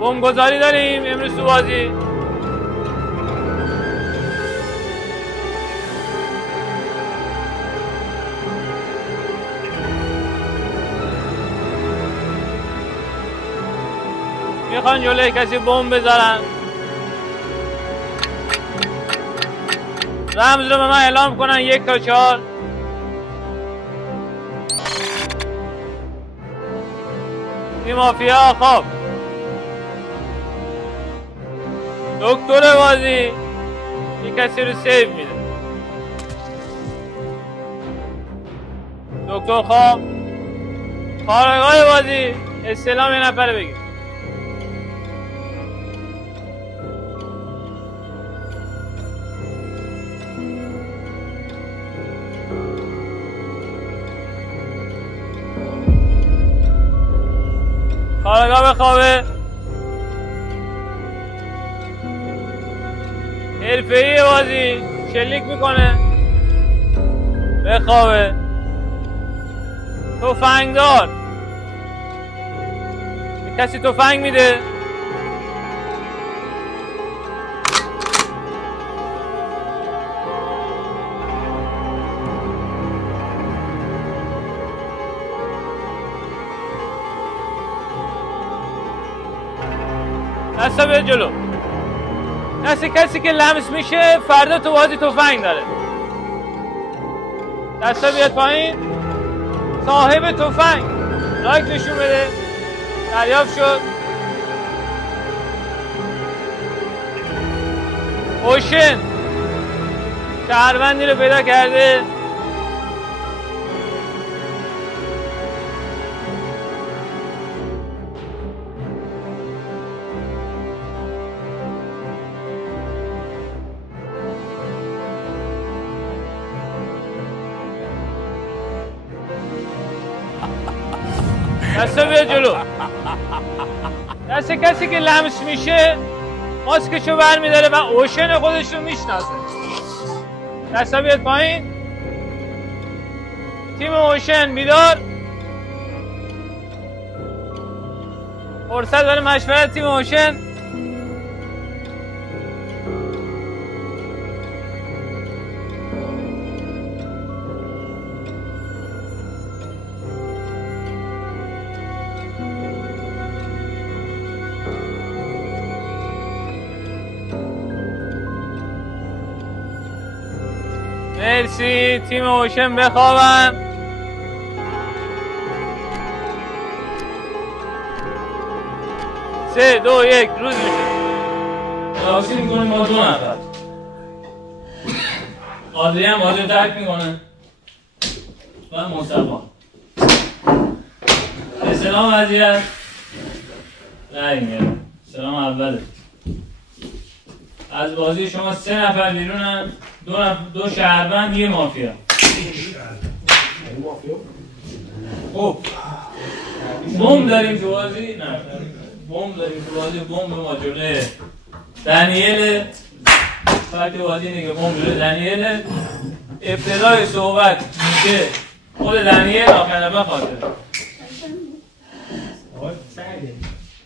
بمبگذاری داریم امروز تو بازی. میخوان جلوی کسی بمب بذارن. رمز رو به من اعلام کنن 1 تا 4. این مافیا خب دکتر بازی یک کسی رو سیو میده. دکتر خواب کارگاه بازی استعلام یه نفره بگیر. کارگاه بخوابه. حرفه‌ای بازی شلیک میکنه بخوابه. تفنگدار کسی تفنگ میده. دستا بیاد جلو. دست کسی که لمس میشه فردا تو بازی تفنگ داره. دستا بیاد پایین. صاحب تفنگ لایک نشون بده. دریافت شد. اوشن شهروندی رو پیدا کرده. دستا بیاد جلو. دست کسی که لمس میشه ماسکشو برمیداره و اوشن خودش رو میشناسه. دستا بیاد پایین. تیم اوشن بیدار. فرصت داره مشورت تیم اوشن. مرسی. تیم اوشن بخوابن. سه دو یک روز میشه. تلاسی میکنیم با 2 نفر. قادری هم بازی رو ترک میکنه و مصطفی سلام وضعیت رای میاره. سلام اوله. از بازی شما 3 نفر بیرونن. 2 شهروند 1 مافیا. خب بمب داریم تو بازی؟ نه بمب داریم تو بازی. بمب ما جلوی دنیل. فقط بازی اینه که بمب جلوی دنیل. ابتدای صحبت میشه خود دنیل، آخر بخاطر.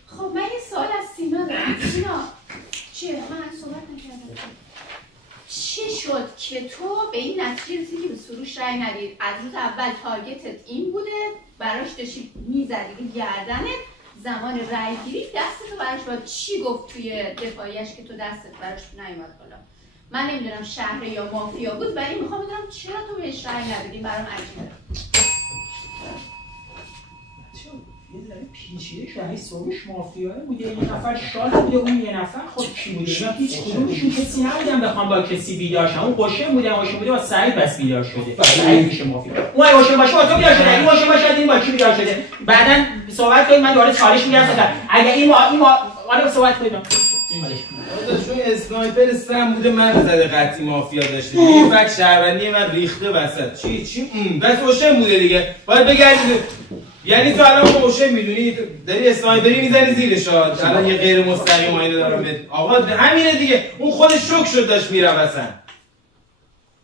خب من یه سوال از سینا دارم. سینا چیه؟ من صحبت نکردم. چی شد که تو به این نتیجه رسیدی که به سروش رای ندید؟ از روز اول تارگتت این بوده، براش داشتی میزدی گردنت، زمان رای گیری دستتو براش باید چی گفت توی دفاعیش که تو دستت براش نیومد بالا؟ من نمیدونم شهر یا مافیا بود، ولی میخوام بدونم چرا تو بهش رای ندادی؟ برام عجیبه. یه ذره پیچیده شده. سروش مافیاه بوده، یه نفر شال بوده، اون یه نفر خب کی بوده؟ اینا هیچ کدومشون کسی نبودن بخوام با کسی بیدار شن. اون اوشن بوده با سعید بس بیدار شده. سعید میشه مافیا. اون اوشن باشه با تو بیدار شده. این اوشن باشه این با کی بیدار شده؟ بعدن صحبت کنید. من دوباره چالش میگیرم. اگه این ما صحبت کنید. چون اسنایپر سم بوده من زده قطعی مافیا داشته. این فکت شهروندی من ریخته وسط. چی بس اوشن بوده دیگه. باید بگردید. یعنی تو الان اوشن میدونی داری اسنایپری میزنی زیرش. الان یه غیر مستقیم آینه دارم به آقا همینه دیگه. اون خودش شوک شد داشت میره اصلا.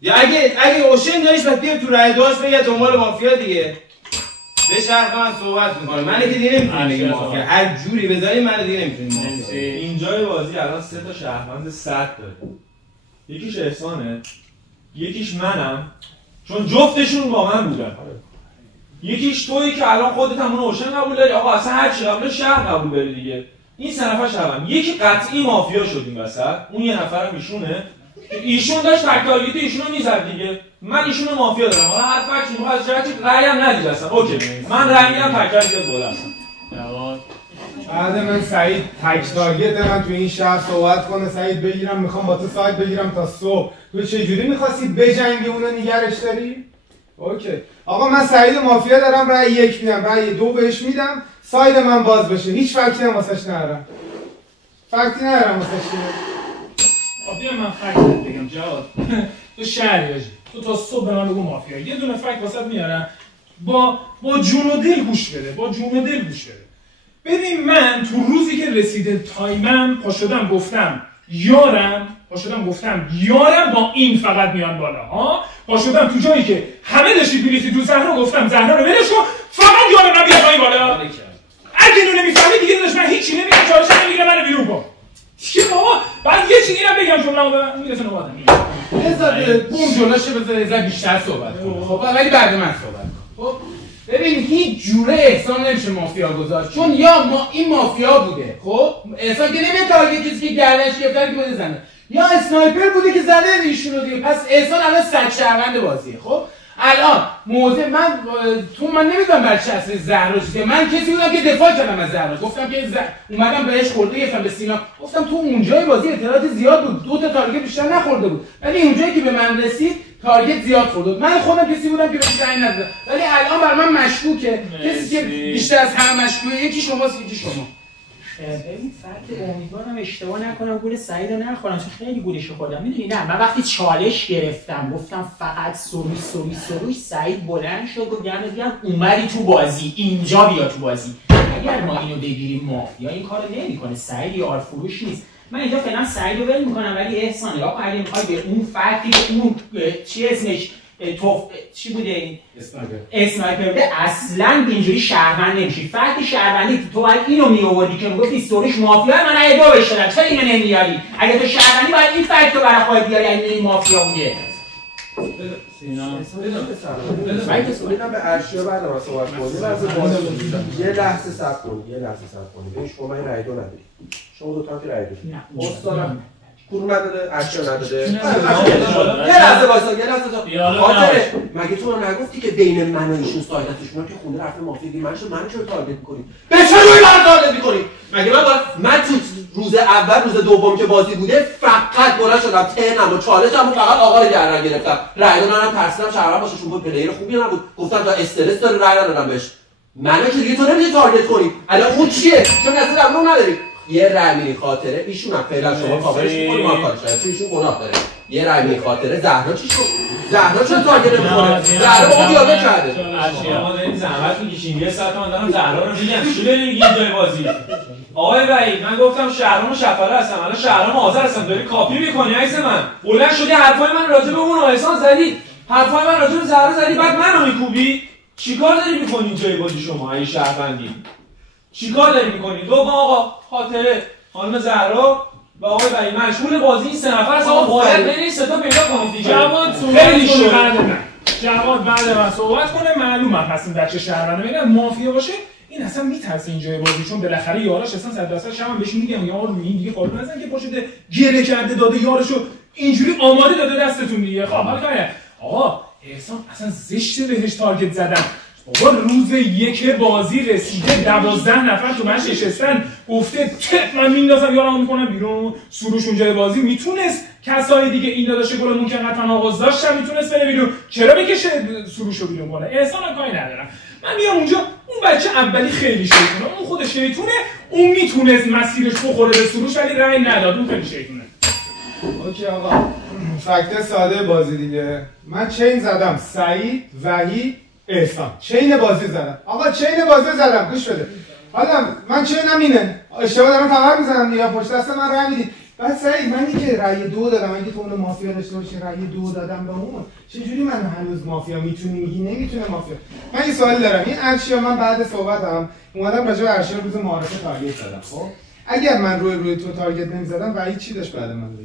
یا اگه اوشن داریش بعد بیا تو رای داشت بگه دنبال مافیا دیگه. به شرط من صحبت میکنم. من که دیگه نمیتونم بگم مافیا. هر جوری بذاری من دیگه نمیتونم. اینجای بازی الان 3 تا شهروند 100 داره. یکیش احسانه، یکیش منم، چون جفتشون با من بودن. یکیش تویی که الان خودت هم اون اوشن قبول داری. آقا اصلا هر چی قبول شهر قبول داری دیگه. این 3 نفر شهروند. یکی قطعی مافیا شد این وسط. اون یه نفرم ایشونه. ایشون داشت تک تارگت ایشونو میزد دیگه. من ایشونو مافیا دارم. حالا هر فکتی میخواد از جهت رأیم ندید اصلا. اوکی. من رأی میدم تک تارگت بالا اصلا. بعد من سعید تک تارگت من تو این شهر صحبت کنه. سعید بگیرم میخوام با تو سایت بگیرم تا صبح. تو چه جوری می‌خواستی بجنگی اونو نگرش داری؟ اوکی. آقا من سعید مافیا دارم، رأی 1 میدم، رأی 2 بهش میدم، ساید من باز بشه. هیچ فکتی هم واسش ندارم. فکتی ندارم واسش. بیا من فکت بگم جواد. تو شهریاجی. تو تا صبح به من بگو مافیا. یه دونه فکت واسط میارم. با جون و دل گوش بده. با جون و دل گوش بده. ببین من تو روزی که رسیده تایمم پا شدم گفتم یارم با این فقط میان بالا ها. پا شدم تو جایی که همه داشتی بریزی تو زهرا گفتم زهرا رو ولش کن فقط یارم من بیاد پایین بالا. اگه اینو نمیفهمی دیگه داداش من هیچی نمیگم. چالش نمیگیرم منو بیرون کن. دیگه بابا بعد یه چیزی هم بگم جمله‌مو ببند میرسه نوبتم. بذار بوم جلوشه بذار بیشتر صحبت کن. خب ولی بعد من صحبت کن. خب ببین هیچ جوره احسان نمیشه مافیا گذاشت، چون یا این مافیا بوده، خب احسان که نمیاد تارگت کسی که گردنش گرفته که بزنه، یا اسنایپر بوده که زده ایشون رو دیگه. پس احسان الان صد شهروند بازیه. خب الان موضع من نمیدونم برای چه اصلا زهرا چیه. من کسی بودم که دفاع کردم از زهرا، گفتم که اومدم بهش خورده گرفتم به سینا، گفتم تو اونجای بازی اطلاعات زیاد بود، 2 تا تارگت بیشتر نخورده بود، ولی اونجایی که به من رسید تارگت زیاد خورد بود. من خودم کسی بودم که بهش رأی ندادم، ولی الان برای من مشکوکه. کسی که بیشتر از همه مشکوکه یکی شماست، یکی شما. ببین فرد امیدوارم اشتباه نکنم گول سعید رو نخورم، چون خیلی گولش خوردم. میدونی نه، من وقتی چالش گرفتم گفتم فقط سروش سعید بلند شد و گرم اومدی تو بازی، اینجا بیا تو بازی. اگر ما اینو بگیریم مافیا این کارو نمیکنه، سعید یار فروش نیست. من اینجا فعلا سعید رو ول میکنم، ولی احسان یا اگه میخوای به اون فردی اون چی اسمش چی بوده این اسنایپر بوده، اصلا اینجوری شهروند نمیشی. فقط شهروندی تو باید اینو میآوردی که میگفتی سروش مافیا، من اگه دو بهش دادم، چرا اینو نمیاری؟ اگه تو شهروندی باید این فکت رو برای خودت بیاری، اگه این مافیا بوده. بدم به ارشیا بعد از صحبت کنیم. یه لحظه صبر کنید. ببین شما این رأی دو نداری. شما دو تا رأی دادید. استادم کدوم نداده؟ ارشیا نداده. یه لحظه وایسا. خاطره مگه تو نگفتی که بین من و ایشون سایدتشون که خونده رفته مافیا گیر، من چرا تارگت می‌کنی؟ به چه روی من تارگت می‌کنی؟ مگه من تو روز اول روز دوم که بازی بوده فقط بلند شدم ترنم و چالشم فقط آقا رو گردن گرفتم. رأی دادنم ترسیدم شهروند باشه، چون بود پلیر خوبی نبود. گفتم تا استرس داره رأی ندادم بهش. منو که دیگه تو نمی‌تونی تارگت کنی. الان اون چیه؟ چون اصلا امروز نداری. یه رأی می‌ری خاطره ایشون هم فعلا شما کاورش می‌کنی، ما کارش نداریم، ایشون گناه داره. یه رأی می‌ری خاطره زهرا چی شد؟ زهرا چرا تارگت نمی‌کنه؟ زهرا با اون دیالوگ کرده. ما داریم زحمت می‌کشیم، یه ساعت من دارم زهرا رو میگم چی داری میگی جای بازی؟ آقای وحید من گفتم شهرام شفره هستم، الان شهرام آذر هستم، داری کاپی می‌کنی عزیز من. بلند شدی حرفای من راجع به اون احسان زدی، حرفای من راجع به زهرا زدی، بعد منو می‌کوبی. چیکار داری می‌کنی جای بازی شما ای شهروندی؟ چیکار داری می‌کنی؟ دوم آقا خاطره خانم زهرا و آقای وحید مشغول بازی این سه نفر هستن. آقا باید بین این سه تا پیدا کنید دیگه. جواد بعد من صحبت کنه، معلومه پس این بچه شهرونده میگن مافیا باشه این اصلا میترسه اینجای بازی، چون بالاخره یاراش اصلا 100% شما بهش میگم یار این دیگه قابل نزن که پاشده گره کرده داده یارشو اینجوری آماده داده دستتون دیگه. خب حالا کاره آقا احسان اصلا زشته بهش تارگت زدن. بابا روز یک بازی رسیده 12 نفر تو منش نشستن، گفته من میندازم یارمو میکنم بیرون. سروش اونجای بازی میتونست کسای دیگه این داداش گلمون که قطعا آغاز داشتن میتونست بره بیرون، چرا بکشه سروشو بیرون کنه؟ احسان کاری ندارم. من میام اونجا اون بچه اولی خیلی شیطونه، اون خودش شیطونه، اون میتونست مسیرش بخوره به سروش ولی رأی نداد، اون خیلی شیطونه. اوکی آقا فکت ساده بازی دیگه. من چین زدم سعید، وحید، احسان، چین بازی زدم. آقا چین بازی زدم، گوش بده. حالا من چینم اینه، اشتباه دارم تبر میزنم دیگه، پشت دست من رأی میدید. بعد سعید منی که رأی 2 دادم، اگه تو اون مافیا داشته باشی رأی 2 دادم به اون، چجوری من هنوز مافیا میتونی میگی نمیتونه مافیا؟ من یه سوال دارم. این ارشیا من بعد صحبتم اومدم راجع به ارشیا روز معارفه تارگت زدم. خب اگر من روی تو تارگت نمیزدم وحید چی داشت بعد من بگه؟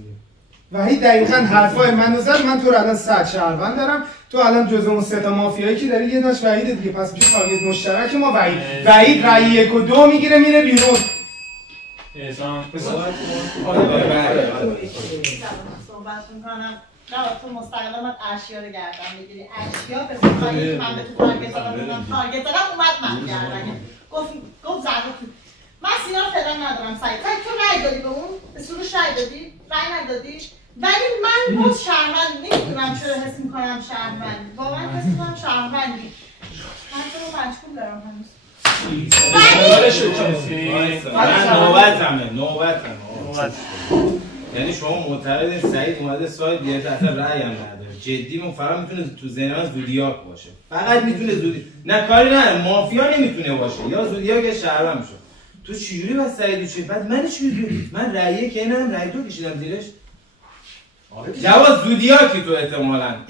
وحید دقیقاً حرفای منو زد. من تو رو الان 100 شهروند دارم، تو الان جزء اون سه تا مافیایی که داری یه داش وحید دیگه، پس میشه تارگت مشترک ما وحید رأی 1 و 2 میگیره میره بیرون. احسان صحبت میکنم. نه تو مستقلا من ارشیا رو گردن بگیری. ارشیا به خاطری که من به تو تارگت زدم اومد من گردن گفت زهرا تو. من سینا رو فعلا ندارم. سعید تو رأی دادی به اون؟ به سروش رأی دادی؟ رأی ندادی؟ ولی من بود شهروند نمیدونم چرا حس میکنم شهروند، واقعا حس میکنم شهروندی. من تو رو مجبور دارم هنوز. نوبتمه. یعنی شما معتقدین سعید اومده سایت بیاره اصلا رأی هم نداره. جدی اون فقط میتونه تو ذهن من زودیاک باشه. فقط میتونه نه کاری نه مافیا نمیتونه باشه، یا زودیاک شهروند میشه. تو چجوری بس سعیدو چی؟ بعد من چجوری؟ من رأیه که اینم رأی 2 کشیدم زیرش. جواد زودیاکی تو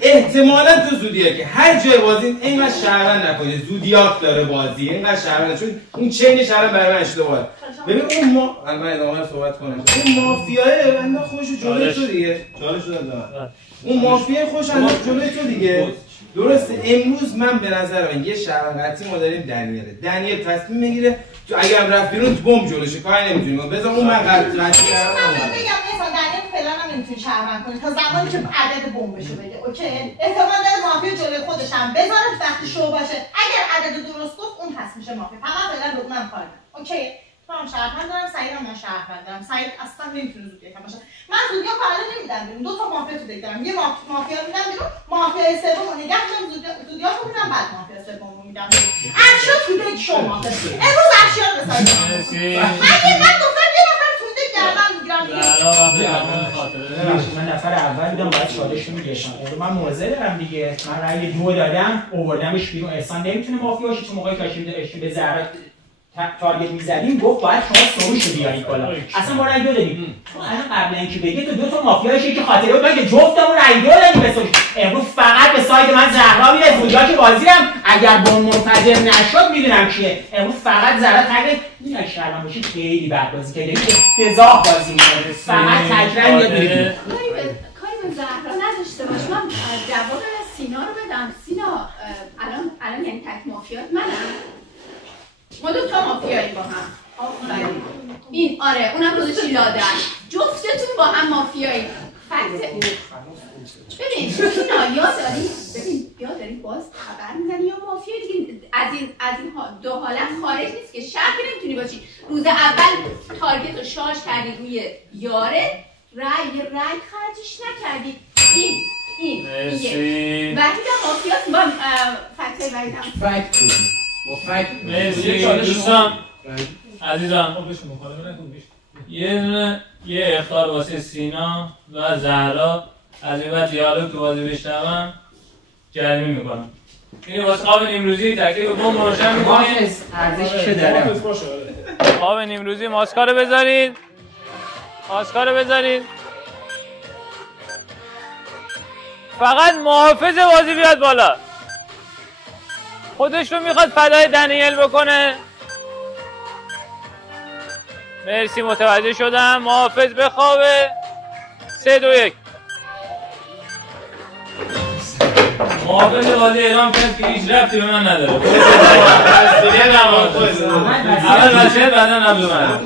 احتمالاً تو زودیاکی هر جای بازی اینقدر شهروند نکنید زودیاک داره بازی اینقدر شهروند چون اون چین شهروند برای من اشتباهه ببین اون من ادامه صحبت کنم اون مافیای بنده خوشو جلوی تو دیگه چالش دادم اون مافیای خوش انداخت جلوی تو دیگه درسته امروز من به نظر من یه شهروند قطعی ما داریم دنیل تصمیم میگیره تو اگر رفت بیرون تو بمب جلوشه کاری نمیتونیم بذار اون من قطعی من بگم مثلا دنیل فعلا هم نمیتونی شهروند کنی تا زمانی که عدد بمبشو بگه اوکی احتمال داره مافیا جلوی خودش هم بذاره وقتی شو باشه اگر عدد درست گفت اون پس میشه مافیا فقط فعلا به اونم کار ندارم اوکی تو هم شهروند دارم سعیدم من شهروند دارم سعید اصلا نمیتونه زودیاک باشه من زودیاک حالا نمیدم بیرون دو تا مافیا تو دیگه دارم یه مافیا میدم بیرون مافیا سومو نگه می‌دارم زودیاک رو میدم بعد مافیا سومو میدم بیرون ارشیا تو دیگه شو مافیا امروز ارشیا رو بسازید من گفتم یه نفر تو دیگه گردن میگیرم من نفر اول بودم باید چالش رو میگشتم من موضع دارم دیگه من رأی 2 دادم آوردمش بیرون احسان نمیتونه مافیا باشه چون موقعی که به ضرر تارگت میزدیم گفت باید شما سروش رو بیارید بالا اصلا ما رأی 2 دادیم تو الان قبل اینکه بگی تو 2 تا مافیایشه که خاطره بود که جفتمون رأی 2 دادیم به سروش امروز فقط به ساید من زهرا میره زودیا که بازیرم اگر با منفجر نشد میدونم کیه امروز فقط زهرا تگه این شرمم باشه خیلی بد بازی کرده افتضاح بازی میکنه فقط تجربه میاد میره کاری به زهرا نداشته باش من جواب سینا رو بدم سینا الان یعنی تک مافیات منم ما 2 تا مافیاییم با هم این آره اونم گذاشتی لادر جفتتون با هم مافیاییم ببین سینا یا داری باز خبر میزنی یا مافیا دیگه از این دو حالت خارج نیست که شرطی نمیتونی باشی روز اول تارگت رو شارژ کردی روی یاره رای خرجش نکردی این دیگه وحید هم مافیاست با فکتای وحید هم فکت با فکت مرسی دوستان عزیزان یه اخطار واسه سینا و زهرا از این بعد دیالوگ تو بازی بشنوم جریمه میکنم این واسه خواب نیمروزی تکلیف بمب روشن میکنید ارزش چه داره خواب نیمروزی ماسکا رو بذارید فقط محافظ بازی بیاد بالا خودش رو میخواد فدای دنیل بکنه مرسی متوجه شدم محافظ بخوابه 3 2 1 محافظ بازی اعلام کرد که هیچ ربطی به من نداره اول وسیعت بعدا نبض من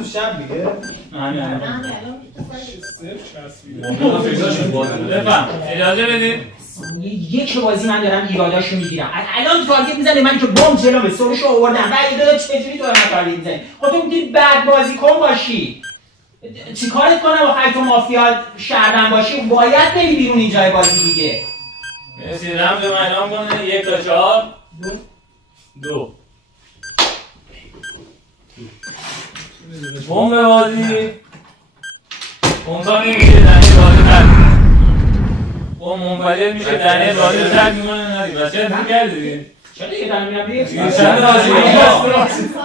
بفهم اجازه بدید یک بازی من دارم ایراداشو میگیرم الان تارگت میزنه من که بم جلومه سرشو آوردم بعد دادا چجوری تو من تارگت میزنی خب تو میگی بد بازیکن باشی چیکارت کنم آخه تو مافیا شهروند باشی باید بری بیرون اینجای بازی دیگه مرسی رمز من اعلام کنه 1 تا 4 2 بمب بازی اونجا نمیشه دنیل بازی ترک بمب منفجر میشه دنیل بازی رو ترک میکنه ندید بس چه کردید؟ چرا دیگه دارم میگم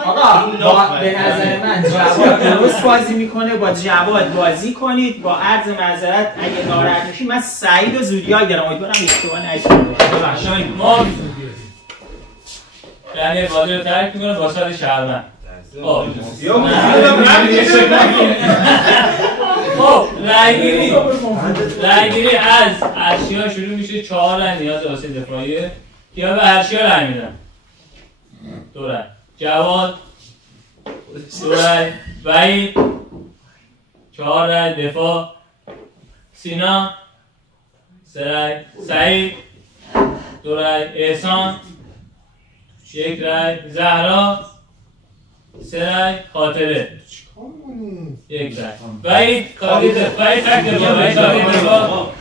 آقا به نظر من جواد درست بازی میکنه با جواد بازی کنید با عرض معذرت اگه ناراحت میشی من سعید و زودیای دارم امیدوارم اشتباه نشه ما دنیل بازی رو ترک میکنه با سال شهروند خب رأیگیری از ارشیا شروع میشه 4 رأی نیاز واسه دفاعیه کیا به ارشیا رأی میدن 2 رأی جواد 2 رأی وحید 4 رأی دفاع سینا 3 رأی سعید 2 رأی احسان 1 رأی زهرا 3 رأی خاطره 1 رأی وحید وحید تک دفاع وحید دفاع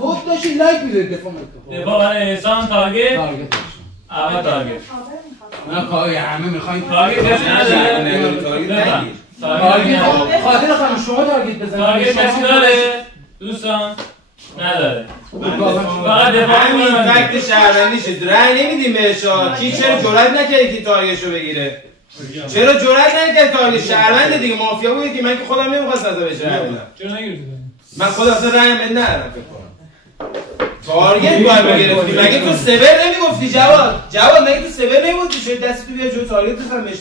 خود داشتی لایک میده دفاع برای احسان تارگت اول تارگت نه کاری همه میخواین تارگت کسی نداره خاطر خانم شما تارگت بزنید تارگت کسی داره دوستان نداره فقط دفاع همین فکت شهروندیشه رأی نمیدیم بهش کی چرا جرئت نکرده که تارگتشو بگیره چرا جرئت نکرد تارگت شهروند دیگه مافیا بود که من که خودم نمی‌خواستم ازش بشه بدم. چرا نگرفتی؟ من خودم اصلا رأیم بد ندارم فکر کنم. تارگت باید بگرفتی. مگه تو سبر نمیگفتی جواد مگه تو سبر نمیگفتی شاید دست تو بیا جو تارگت بزن بهش.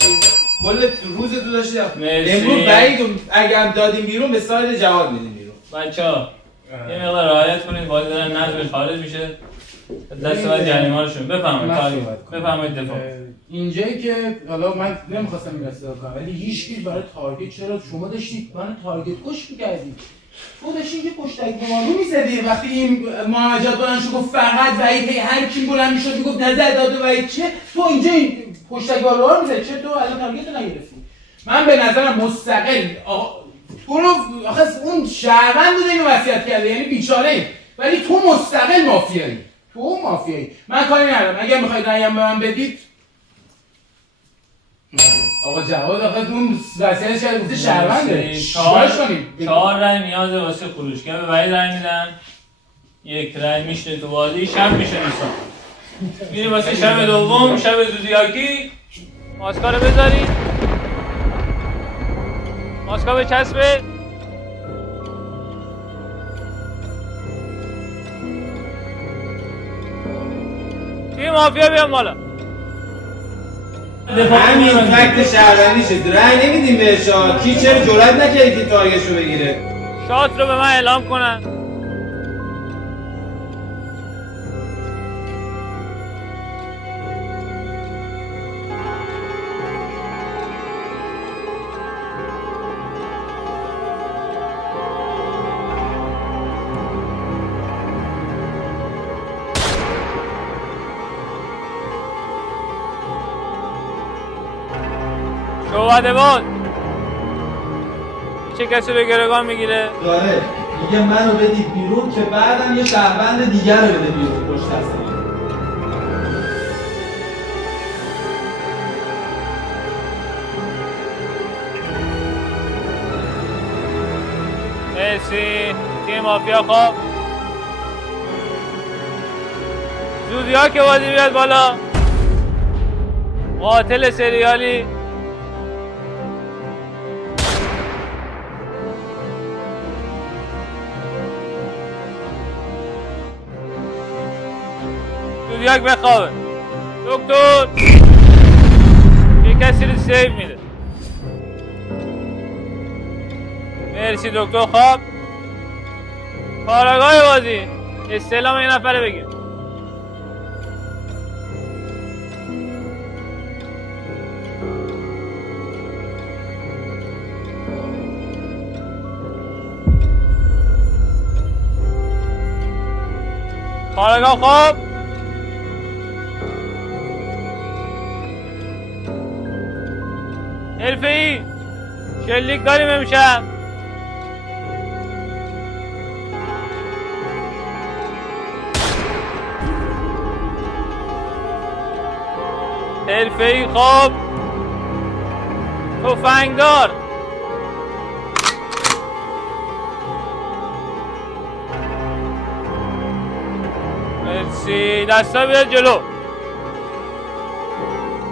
کل روز تو داشتی. امروز بعید اگه دادیم بیرون به ساید جواد میدیم بیرون. بچه‌ها یه مقدار رعایت کنید بازی دارن نظمش خارج میشه. دست بعد جریمه هاشون بفرمایید دفاع. اینجایی که حالا من نمیخواستم این استفاده کنم ولی هیچ برای تارگت چرا شما داشتید من تارگت کش می‌کردید. تو داشتی که پشتک بمانو می‌زدی وقتی این محمد بلند شد گفت فقط وحید هر کی بلند می‌شد میگفت نظر داد وحید چه تو اینجا این پشتک بارو می‌زدی چه تو الان تارگت نگرفتی. من به نظرم مستقل تو رو آخه اون شهروند بوده اینو وصیت کرده یعنی بیچاره‌ای ولی تو مستقل مافیایی. تو مافیایی من کاری ندارم اگه میخواید رأیم به من بدید آقا جواد آخه تو وصیتش کرده گفته شهرونده چیکارش کنیم 4 رأی نیاز واسه خروج که به وحید رأی میدن 1 رأی میشه تو بازی شب میشه نیستان میریم واسه شب دوم شب زودیاکی ماسکا رو بذارید ماسکا به چسبه تیم مافیا بیان بالا همین فکت شهروندی شد رأی نمیدیم بهش کی چرا جرئت نکردی که تارگتشو بگیره شات رو به من اعلام کنن شعبده باز چه کسی به گروگان میگیره؟ داره میگه منو بدید بیرون که بعدم یه شهروند دیگر رو بده بیرون پشت دست مرسی تیم مافیا خواب زودیا که بازی بیاد بالا قاتل سریالی زودیاک بخوابه دکتر یه کسی رو سیو میده مرسی دکتر خواب کاراگاه بازی استعلام یه نفره بگیر کاراگاه خواب حرفه‌ای شلیک داریم امشب حرفه‌ای خواب تفنگدار مرسی دستا بیاد جلو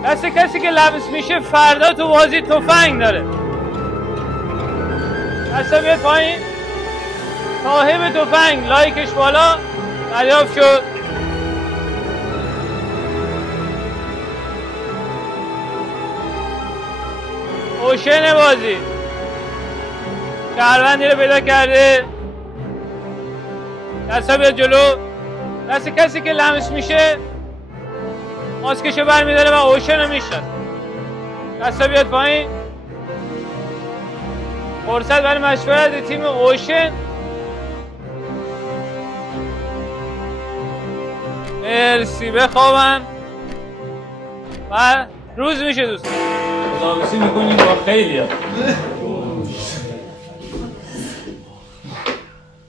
دست کسی که لمس میشه فردا تو بازی تفنگ داره دستا بیاد پایین صاحب تفنگ لایکش بالا دریافت شد اوشن بازی شهروندی رو پیدا کرده دستا بیاد جلو دست کسی که لمس میشه ماسکشو برمیداره و اوشن رو میشناسه دستا بیاد پایین فرصت برای مشورت تیم اوشن مرسی بخوابن و روز میشه دوستان خداحافظی میکنیم با خیلی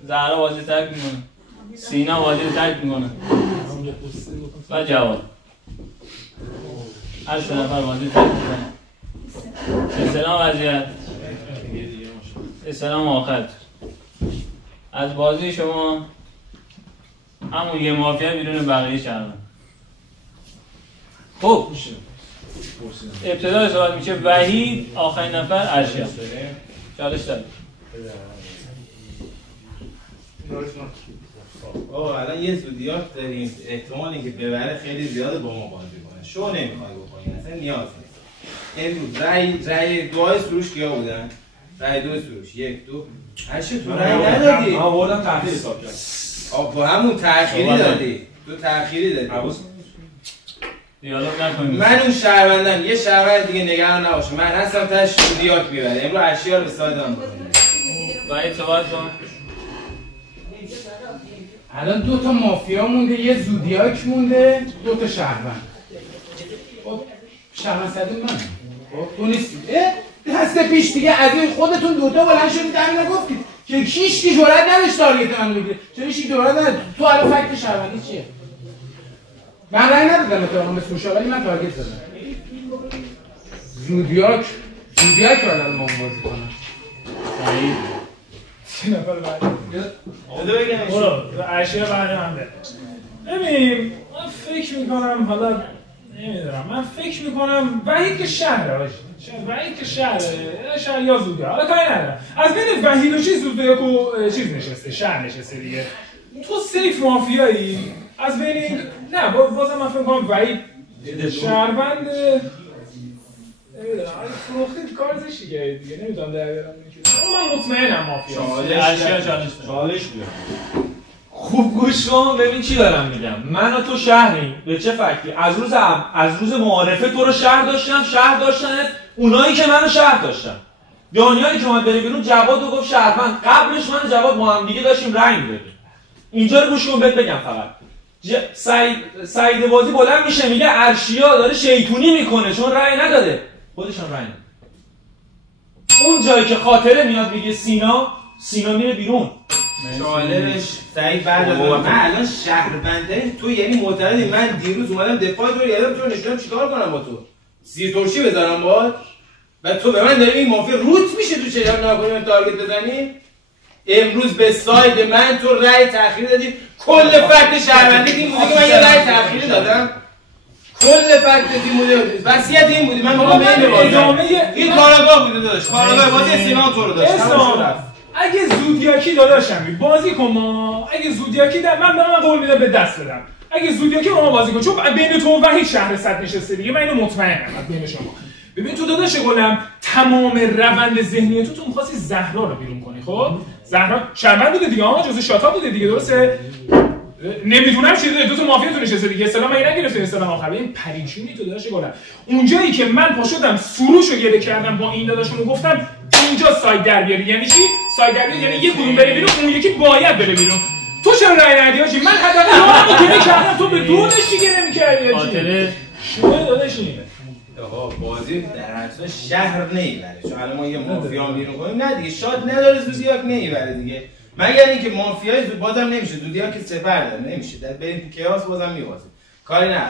زهرا بازی ترک میکنه سینا بازی ترک میکنه و جواد هر سه نفر بازی ترک میکنه اسلام وضعیت اسلام آخر از بازی شما همون یه مافیا بیرون بقیه شهرمند خب ابتدا صحبت میشه وحید، آخرین نفر ارشیا. چالش داریم. الان یه زودیاک داریم، احتمال اینکه ببره خیلی زیاده با ما بازی کنه. شو نمیخوای بکنی، اصلا نیاز نیست. امروز رأی دوهای سروش کیا بودن؟ رأی دو سروش 1 2 هرچی تو رأی ندادی. من آوردم تأخیر حساب کردم. با همون تأخیری دادی. تو تأخیری دادی. دیالوگ نکنید. من اون شهروندم، یه شهروند دیگه نگران نباشه. من هستم تاش زودیاک میبره. امروز اشیا رو به ساید من بکنه. وحید صحبت کن. الان 2 تا مافیا مونده، یه زودیاک مونده، 2 تا شهروند. خب شهروند صدیم من. خب تو نیستی. دست پیش دیگه از این خودتون 2 تا بلند شدید همین رو گفتید که هیچ کی جرئت نداشت تارگت من بگیره. چرا هیچ کی جرئت نداشت؟ تو الان فکت شهروندی چیه؟ من رأی ندادم اتفاقا به سروش ولی من تارگت زدم. زودیاک رو الان ما بازی کنم. وحید 3 نفر بعد برو اشیا بعد من بده. ببین من فکر میکنم حالا نمیدونم، من فکر میکنم وحید که شهره باشه، وحید که شهر یا زوده، حالا کاری ندارم. از بین وحید و چیز زوده و چیز نشسته، شهر نشسته دیگه. تو سیف مافیایی از بین این نه بازم من فکر کنم وحید شهروند نمیدونم فروختید کار زشتی کردید دیگه، نمیدونم در بیارم من مطمئنم مافیا چالش بیار. خوب گوش کن ببین چی دارم میگم. من و تو شهریم. به چه فکتی؟ از روز معارفه تو رو شهر داشتن اونایی که منو شهر داشتن. دانیالی که اومد بره بیرون جواد رو گفت شهروند. قبلش من جواد با هم دیگه داشتیم رأی میدادیم. اینجا رو گوش کن بهت بگم فقط. سعید بازی بلند میشه میگه ارشیا داره شیطونی میکنه چون رأی نداده. خودش هم رأی نداده. اون جایی که خاطره میاد میگه سینا میره بیرون. چالش سعید بعد از من الان شهربنده تو، یعنی معتقدی من دیروز اومدم دفاع تو یادم تو نشونم چیکار کنم با تو؟ زیر ترشی بذارم باهات؟ بعد تو به من داری این مافیا روت میشه تو چشم نکنی من تارگت بزنی؟ امروز به ساید من تو رأی تأخیری دادی. کل فکت شهروندی این بوده که من یه رأی تأخیری دادم. کل فکت این بوده، وصیت این بوده من میگم بین بازی این کاراگاه بوده داداش، کاراگاه بازی سینا تو رو داشت. اگه زودیاکی داداشم بازی کن ما، اگه زودیاکی من قول میدم به دست بدم. اگه زودیاکی با ما بازی کن چون بین تو و وحید شهر صد نشسته دیگه، من اینو مطمئنم از بین شما. ببین تو داداش گلم تمام روند ذهنی تو می‌خواستی زهرا رو بیرون کنی. خب زهرا شهروند بوده دیگه، جزء شاتا بوده دیگه، درسته؟ نمیدونم چی دو تا مافیا تو نشسته دیگه، اصلا من نگرفته اصلا آخر این پریشونی تو داداش گلم. اونجایی که من پا شدم سروش رو گره کردم با این داداشمو گفتم اینجا ساید در بیاری، یعنی چی؟ ساید در بیاری یعنی یه کدوم بره بیرون اون یکی باید بره بیرون. تو چرا رأی ندی آجی؟ من حداقل راهمو گره کردم تو به دو داشتی گره می‌کردی آجی. خاطره شما داداشی آقا بازی در حد شهر نمیبره، چون الان ما یه مافیا بیرون کنیم نه دیگه، شاد نداره زودیاک نمیبره دیگه، مگر اینکه مافیای بازم نمیشه زودیاک که سپر داره نمیشه در بریم تو کیاس بازم میوازه کاری نه.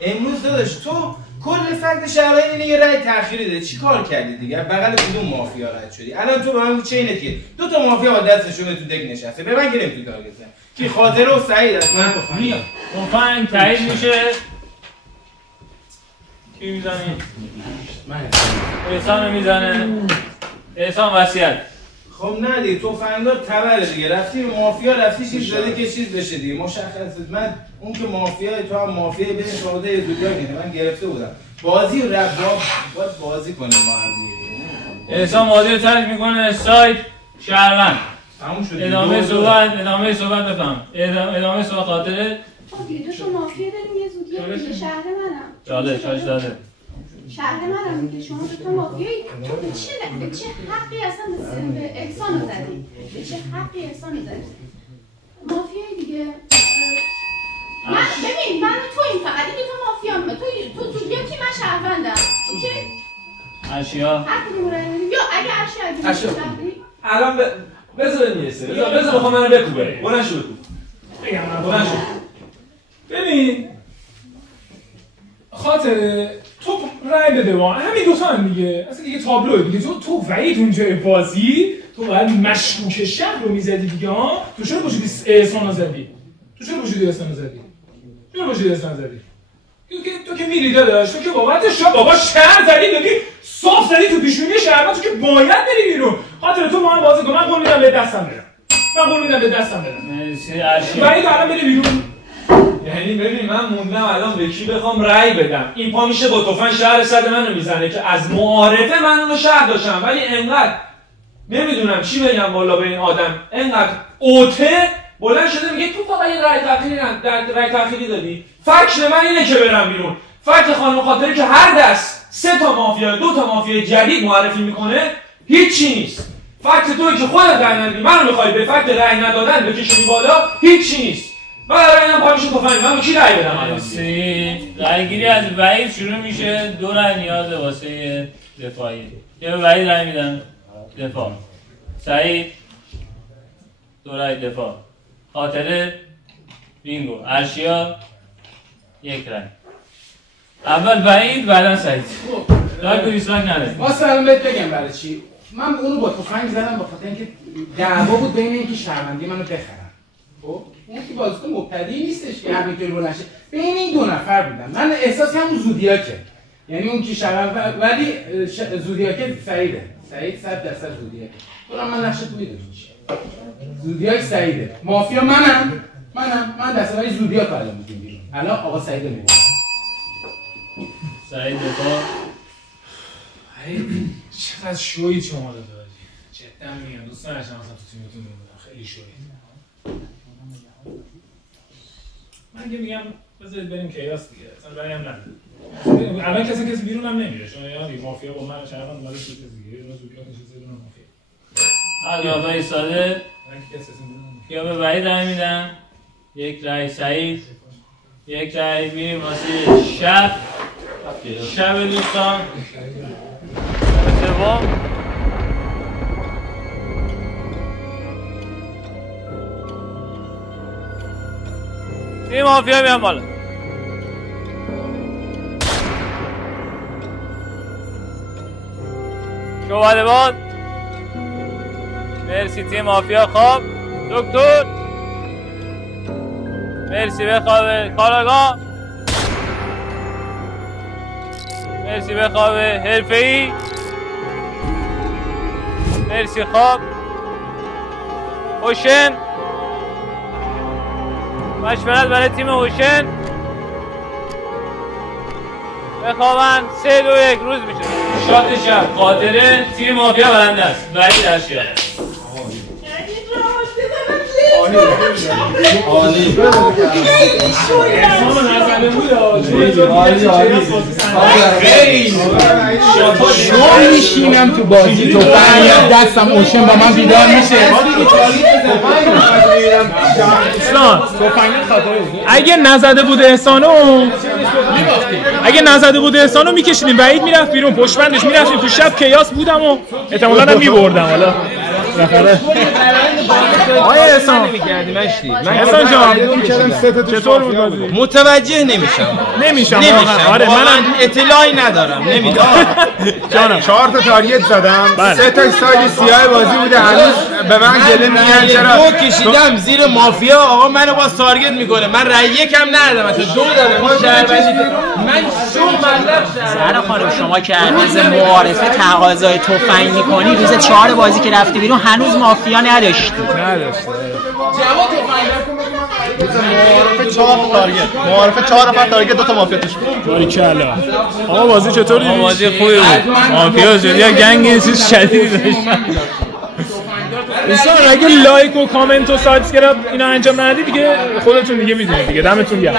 امروز داداش تو کل فکت شهروندی اینه یه رأی تأخیری دادی، چی کار کردی دیگه؟ بغل کدوم مافیا رد شدی؟ الان تو به من چه اینه که دو تا مافیا با دستشون تو دک نشسته، به من که نمیتونی تارگت بزنی که خاطره و سعید است. من تفنگ تایید میشه. کی میزنه؟ من احسان میزنه. احسان وصیت. خب نه دیگه تفنگدار تبره دیگه، رفتی مافیا رفتی چیز داده که چیز بشه دیگه مشخصه. من اون که مافیای تو هم مافیای بین شما یه زودیاک من گرفته بودم بازی رو رفت باید بازی کنیم با هم دیگه. احسان بازی رو ترک میکنه سایت شهروند. تموم شد. ادامه صحبت بفهم. ادامه صحبت خاطره. خب دیگه دو تا مافیا داریم یه زودیاک دیگه شهر منم. چالش داده. شهر منم میگه شما دو تا مافیایی، تو به چه حقی اصلا به احسان رو زدی؟ به چه حقی احسان رو زدی؟ مافیایی دیگه. من ببین من تو این فقط این تو مافیا تو زودیاکی من شهروندم. اوکی؟ اشیا. هر کدوم رو یا اگه اشیا الان بذار میرسه. بذار بخوام منو بکوبه. بلند شو بکوب. بلند شو. ببین خاطر تو رای بده با همین دوتا هم دیگه، اصلا دیگه تابلوه دیگه. تو وحید اونجای بازی تو باید مشکوک شهر رو میزدی دیگه ها. تو چرا باشید احسان رو زدی؟ تو که میری داداش، تو که بابا شهر زدی دادی صاف زدی تو پیشونی شهر، تو که باید بری بیرون. خاطر تو ما هم بازی کن، من قول میدم به دستم برم. مرسی ارشی. ولی الان بری بیرون. یعنی ببین من موندم الان به کی بخوام رأی بدم. این پا میشه با تفنگ شهر صد منو میزنه که از معارفه من اونو شهر داشتم، ولی انقدر نمیدونم چی بگم والا به این آدم، انقدر اوته بلند شده میگه تو فقط یه رأی تأخیری دادی. فکر من اینه که برم بیرون. فکر خانم خاطره که هر دست 3 تا مافیا 2 تا مافیا جدید معرفی میکنه هیچی نیست. فکت توی که خودت رأی ندادی منو میخوای به فکت رأی ندادن بکشونی بالا هیچی نیست. من رأی ندادم پا میشه تفنگ، من به کی رأی بدم الان؟ رأی گیری از وحید شروع میشه. 2 رأی نیازه واسه دفاعی. یه به وحید رأی میدن دفاع. سعید 2 رأی دفاع. خاطره بینگو. ارشیا 1 رأی. اول وحید بعدا سعید. رأی دیسلایک نده. واسه الان بهت بگم برای چی. من اونو با تفنگ زدم به خاطر اینکه دعوا بود بین اینکه شهروندی منو بخرن. خب اون که بازیکن مبتدی نیستش که همینطوری بلند شه. بین این 2 نفر بودم. من احساس همون زودیاکه. یعنی اون که شهروند ولی زودیاکه سعیده. سعید 100% زودیاکه. تو من نقش تو میدونی چیه. زودیاک سعیده. مافیا من دستای زودیاک الان میگم بیرون. الان آقا سعید میگه. سعید دفاع. چقدر شویی شما داداش. جدا میگم دوست نداشتم اصلا تو تیمتون بمونم. خیلی شویی. من که میگم بذارید بریم کیاس دیگه. اصلا رأی هم ندید. الان کسی بیرون هم نمیره. شما یادی مافیا با من شهروند اومده تو دیگه. روز زودیات نشسته بیرون مافیا. آقا ساده. یا به وحید رأی میدم. 1 رأی سعید. 1 رأی میریم واسه شب دوستان. سوم تیم مافیا میان بالا. شواده باد. مرسی تیم مافیا. خواب دکتر مرسی بخوابه. کاراگاه مرسی بخوابه. حرفه‌ای مرسی خواب. حسین مشورت برای تیم حسین بخوابن. 3 2 1 روز میشه. شات شب خاطره تیم مافیا برنده است. وحید ارشیا. عالی شما میشینم تو بازی تو فهمیدم دستم اوشن با من بیدار میشه. اگه نزده بود احسانو میکشیدیم وحید میرفت بیرون پشت بندش میرفتیم تو شب کیاس بودم و احتمالاً هم میبردم. حالا آیا احسان احسان جان چطور بود بازی؟ متوجه نمیشم. آره منم اطلاعی ندارم. جانم 4 تا تارگت زدم. 3 تا ساید سیاه بازی بوده. هنوز به من گله میگن چرا 2 کشیدم زیر مافیا. آقا منو باز تارگت میکنه. من رأی 1 هم ندادم. تو 2 دادم. من شو مطلب سر خانم شما که از معارفه تقاضای تفنگ میکنی روز 4 بازی که رفتی بیرون هنوز مافیا نداشتی. جواب معارفه 4 نفر تارگت 2 تا مافیا توش بود. باریکلا. آقا بازی چطوری؟ بازی خوبی بود. مافیا شد یا گنگ چیز شدیدی داشتن. دوستان اگه لایک و کامنت و سابسکرایب اینا انجام ندید دیگه خودتون دیگه میدونید دیگه. دمتون گرم.